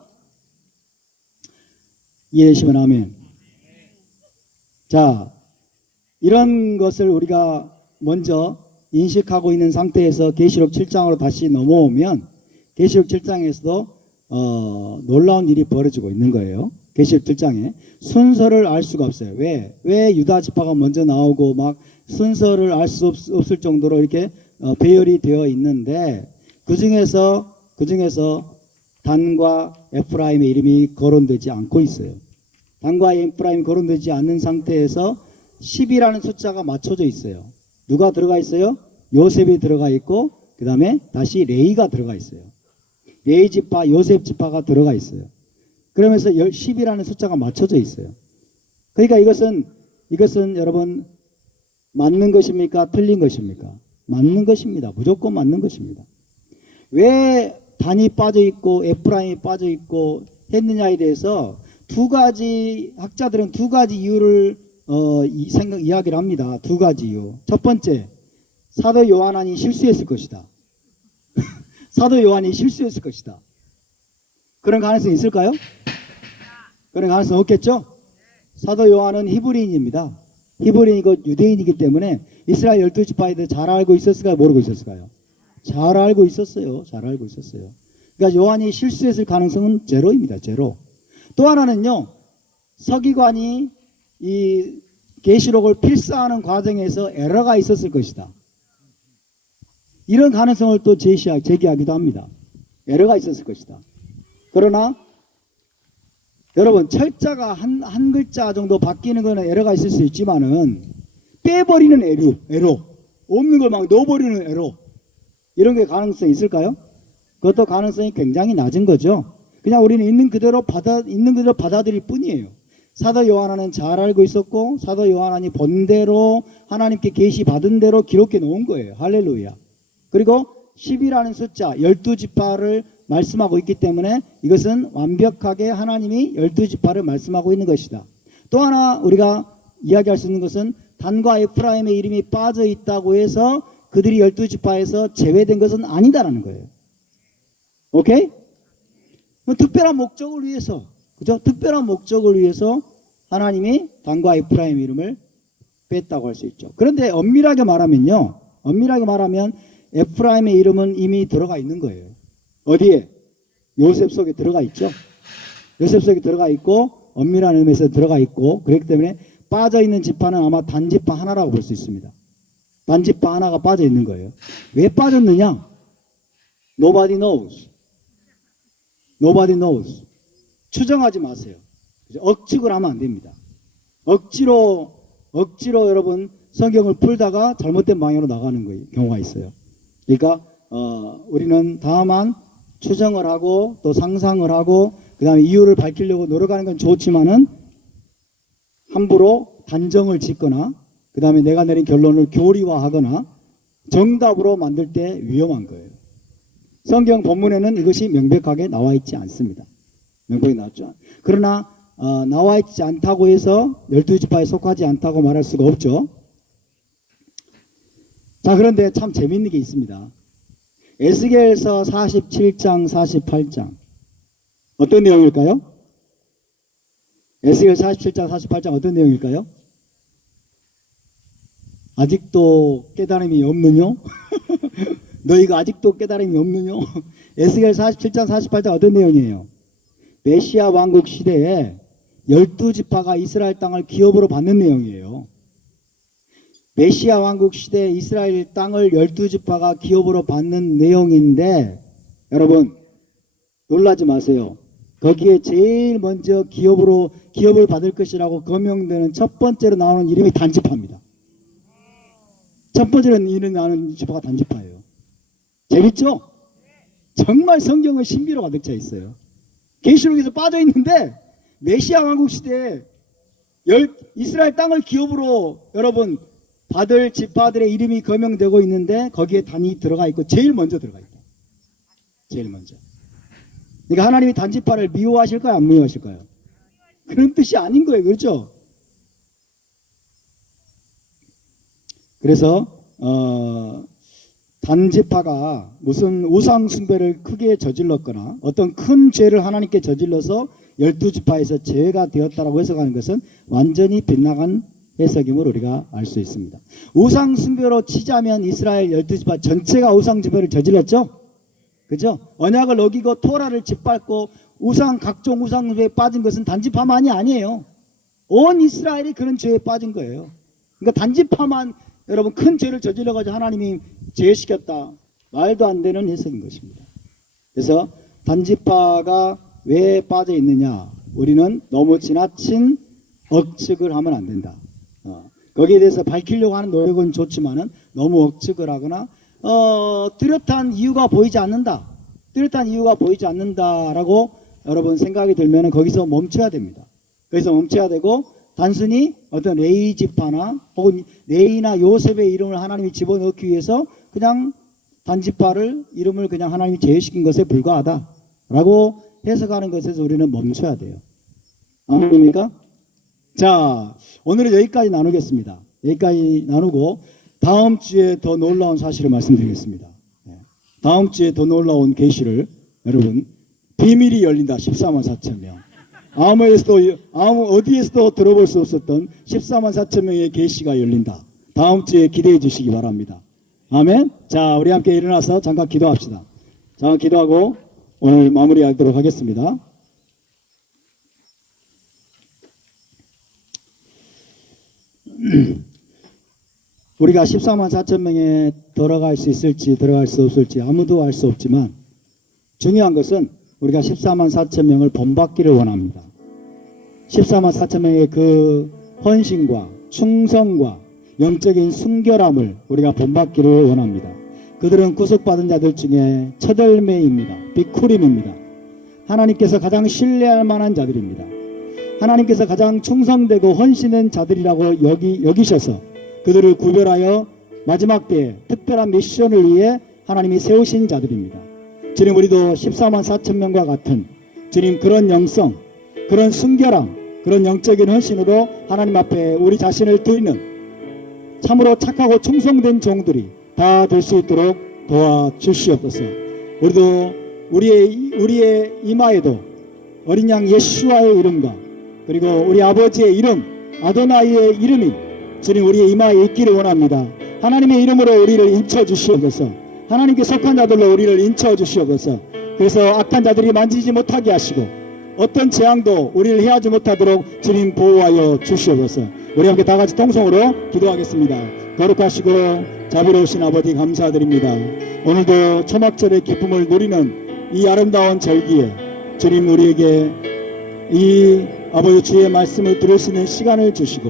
이해되시면 아멘. 자, 이런 것을 우리가 먼저 인식하고 있는 상태에서 계시록 7장으로 다시 넘어오면 계시록 7장에서도 놀라운 일이 벌어지고 있는 거예요. 계시록 7장에 순서를 알 수가 없어요. 왜 유다 지파가 먼저 나오고 막 순서를 알 수 없을 정도로 이렇게 배열이 되어 있는데 그 중에서 단과 에프라임의 이름이 거론되지 않고 있어요. 단과 에프라임이 거론되지 않는 상태에서 10이라는 숫자가 맞춰져 있어요. 누가 들어가 있어요? 요셉이 들어가 있고 그 다음에 다시 레이가 들어가 있어요. 레이 지파, 요셉 지파가 들어가 있어요. 그러면서 10이라는 숫자가 맞춰져 있어요. 그러니까 이것은 여러분 맞는 것입니까? 틀린 것입니까? 맞는 것입니다. 무조건 맞는 것입니다. 왜 단이 빠져 있고 에프라임이 빠져 있고 했느냐에 대해서 학자들은 두 가지 이유를 이야기를 합니다. 두 가지 이유. 첫 번째, 사도 요한이 실수했을 것이다. 사도 요한이 실수했을 것이다. 그런 가능성이 있을까요? 그런 가능성 없겠죠? 사도 요한은 히브리인입니다. 히브리인이고 유대인이기 때문에 이스라엘 12지파에 대해 잘 알고 있었을까요? 모르고 있었을까요? 잘 알고 있었어요. 잘 알고 있었어요. 그러니까 요한이 실수했을 가능성은 제로입니다. 제로. 또 하나는요, 서기관이 이 계시록을 필사하는 과정에서 에러가 있었을 것이다. 이런 가능성을 또 제기하기도 합니다. 에러가 있었을 것이다. 그러나 여러분, 철자가 한 글자 정도 바뀌는 거는 에러가 있을 수 있지만은 빼버리는 에러, 없는 걸 막 넣어버리는 에러, 이런 게 가능성이 있을까요? 그것도 가능성이 굉장히 낮은 거죠. 그냥 우리는 있는 그대로 받아들일 뿐이에요. 사도 요한은 잘 알고 있었고 사도 요한이 본 대로 하나님께 계시 받은 대로 기록해 놓은 거예요. 할렐루야. 그리고 10이라는 숫자 12지파를 말씀하고 있기 때문에 이것은 완벽하게 하나님이 12지파를 말씀하고 있는 것이다. 또 하나 우리가 이야기할 수 있는 것은 단과 에프라임의 이름이 빠져 있다고 해서 그들이 12지파에서 제외된 것은 아니다라는 거예요. 오케이? 특별한 목적을 위해서, 그죠? 특별한 목적을 위해서 하나님이 단과 에프라임 이름을 뺐다고 할 수 있죠. 그런데 엄밀하게 말하면 에프라임의 이름은 이미 들어가 있는 거예요. 어디에? 요셉 속에 들어가 있죠. 요셉 속에 들어가 있고 엄밀한 의미에서 들어가 있고, 그렇기 때문에 빠져 있는 지파는 아마 단지파 하나라고 볼 수 있습니다. 단지파 하나가 빠져 있는 거예요. 왜 빠졌느냐? Nobody knows. Nobody knows. 추정하지 마세요. 억측을 하면 안 됩니다. 억지로 여러분 성경을 풀다가 잘못된 방향으로 나가는 경우가 있어요. 그러니까 우리는 다만 추정을 하고 또 상상을 하고 그 다음에 이유를 밝히려고 노력하는 건 좋지만은 함부로 단정을 짓거나 그 다음에 내가 내린 결론을 교리화하거나 정답으로 만들 때 위험한 거예요. 성경 본문에는 이것이 명백하게 나와 있지 않습니다. 명백하게 나왔죠. 그러나 나와 있지 않다고 해서 12지파에 속하지 않다고 말할 수가 없죠. 자, 그런데 참 재밌는 게 있습니다. 에스겔서 47장 48장 어떤 내용일까요? 에스겔 47장 48장 어떤 내용일까요? 아직도 깨달음이 없느뇨? 너희가 아직도 깨달음이 없느뇨? 에스겔 47장 48장 어떤 내용이에요? 메시아 왕국 시대에 12지파가 이스라엘 땅을 기업으로 받는 내용이에요. 메시아 왕국 시대에 이스라엘 땅을 12지파가 기업으로 받는 내용인데 여러분 놀라지 마세요. 거기에 제일 먼저 기업을 받을 것이라고 거명되는 첫 번째로 나오는 이름이 단지파입니다. 첫 번째로 이름 나오는 지파가 단지파예요. 재밌죠? 정말 성경은 신비로 가득 차 있어요. 계시록에서 빠져 있는데 메시아 왕국 시대에 이스라엘 땅을 기업으로 여러분 받을 지파들의 이름이 거명되고 있는데 거기에 단이 들어가 있고 제일 먼저 들어가 있다. 제일 먼저. 그러니까 하나님이 단지파를 미워하실까요? 안 미워하실까요? 그런 뜻이 아닌 거예요. 그렇죠? 그래서 단지파가 무슨 우상 숭배를 크게 저질렀거나 어떤 큰 죄를 하나님께 저질러서 12지파에서 죄가 되었다라고 해석하는 것은 완전히 빗나간 해석임을 우리가 알 수 있습니다. 우상 숭배로 치자면 이스라엘 12지파 전체가 우상 숭배를 저질렀죠? 그죠? 언약을 어기고 토라를 짓밟고 각종 우상 숭배에 빠진 것은 단지파만이 아니에요. 온 이스라엘이 그런 죄에 빠진 거예요. 그러니까 단지파만 여러분 큰 죄를 저질러가지고 하나님이 죄시켰다. 말도 안 되는 해석인 것입니다. 그래서 단지파가 왜 빠져 있느냐? 우리는 너무 지나친 억측을 하면 안 된다. 거기에 대해서 밝히려고 하는 노력은 좋지만은 너무 억측을 하거나 뚜렷한 이유가 보이지 않는다. 뚜렷한 이유가 보이지 않는다라고 여러분 생각이 들면은 거기서 멈춰야 됩니다. 거기서 멈춰야 되고 단순히 어떤 레위 지파나 혹은 레위나 요셉의 이름을 하나님이 집어넣기 위해서 그냥 단지파를 이름을 그냥 하나님이 제외시킨 것에 불과하다라고 해석하는 것에서 우리는 멈춰야 돼요. 아멘입니까? 자, 오늘은 여기까지 나누겠습니다. 여기까지 나누고 다음 주에 더 놀라운 사실을 말씀드리겠습니다. 다음 주에 더 놀라운 계시를 여러분 비밀이 열린다. 14만 4천 명. 아무 어디에서도 들어볼 수 없었던 14만 4천 명의 계시가 열린다. 다음 주에 기대해 주시기 바랍니다. 아멘. 자, 우리 함께 일어나서 잠깐 기도합시다. 잠깐 기도하고 오늘 마무리하도록 하겠습니다. 우리가 14만 4천 명에 들어갈 수 있을지 들어갈 수 없을지 아무도 알 수 없지만 중요한 것은 우리가 14만 4천 명을 본받기를 원합니다. 14만 4천 명의 그 헌신과 충성과 영적인 순결함을 우리가 본받기를 원합니다. 그들은 구속받은 자들 중에 첫 열매입니다. 비쿠림입니다. 하나님께서 가장 신뢰할 만한 자들입니다. 하나님께서 가장 충성되고 헌신된 자들이라고 여기셔서 그들을 구별하여 마지막 때에 특별한 미션을 위해 하나님이 세우신 자들입니다. 주님, 우리도 14만 4천 명과 같은 주님 그런 영성, 그런 순결함, 그런 영적인 헌신으로 하나님 앞에 우리 자신을 드리는 참으로 착하고 충성된 종들이 다 될 수 있도록 도와주시옵소서. 우리도 우리의 이마에도 어린 양 예수와의 이름과 그리고 우리 아버지의 이름 아도나이의 이름이 주님 우리의 이마에 있기를 원합니다. 하나님의 이름으로 우리를 인쳐 주시옵소서. 하나님께 속한 자들로 우리를 인쳐 주시옵소서. 그래서 악한 자들이 만지지 못하게 하시고 어떤 재앙도 우리를 해하지 못하도록 주님 보호하여 주시옵소서. 우리 함께 다 같이 통성으로 기도하겠습니다. 거룩하시고 자비로우신 아버지 감사드립니다. 오늘도 초막절의 기쁨을 누리는 이 아름다운 절기에 주님 우리에게 이 아버지 주의 말씀을 들을 수 있는 시간을 주시고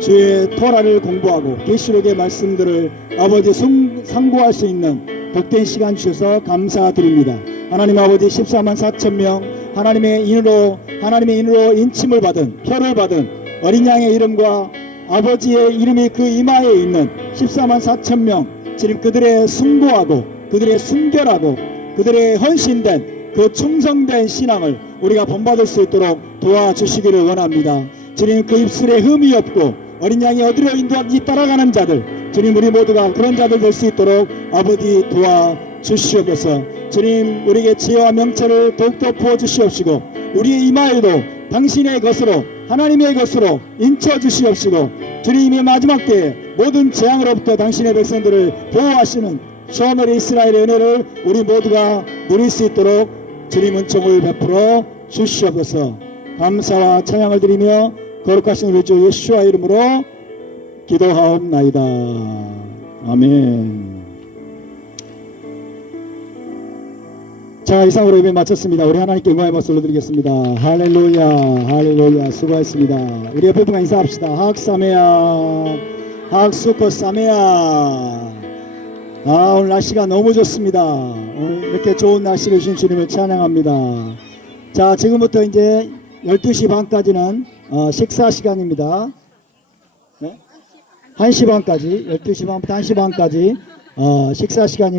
주의 토라를 공부하고 계시록의 말씀들을 아버지 상고할 수 있는 복된 시간 주셔서 감사드립니다. 하나님 아버지 14만 4천 명 하나님의 인으로 인침을 받은 표를 받은 어린 양의 이름과 아버지의 이름이 그 이마에 있는 14만 4천 명 지금 그들의 숭고하고 그들의 순결하고 그들의 헌신된 그 충성된 신앙을 우리가 본받을 수 있도록 도와주시기를 원합니다. 주님 그 입술에 흠이 없고 어린 양이 어디로 인도하든지 따라가는 자들 주님 우리 모두가 그런 자들 될 수 있도록 아버지 도와주시옵소서. 주님 우리에게 지혜와 명철을 더욱더 부어주시옵시고 우리의 이마에도 당신의 것으로 하나님의 것으로 인쳐주시옵시고 주님의 마지막 때에 모든 재앙으로부터 당신의 백성들을 보호하시는 쇼머리 이스라엘의 은혜를 우리 모두가 누릴 수 있도록 주님 은총을 베풀어 주시옵소서. 감사와 찬양을 드리며 거룩하신 우리 주 예수와 이름으로 기도하옵나이다. 아멘. 자, 이상으로 예배 마쳤습니다. 우리 하나님께 영광의 박수 올려드리겠습니다. 할렐루야, 할렐루야. 수고하셨습니다. 우리 옆에 분과 인사합시다. 학사메야, 학수코사메야. 오늘 날씨가 너무 좋습니다. 오늘 이렇게 좋은 날씨를 주신 주님을 찬양합니다. 자, 지금부터 이제 12시 반까지는 식사 시간입니다. 네? 1시 반까지, 12시 반부터 1시 반까지 식사 시간입니다.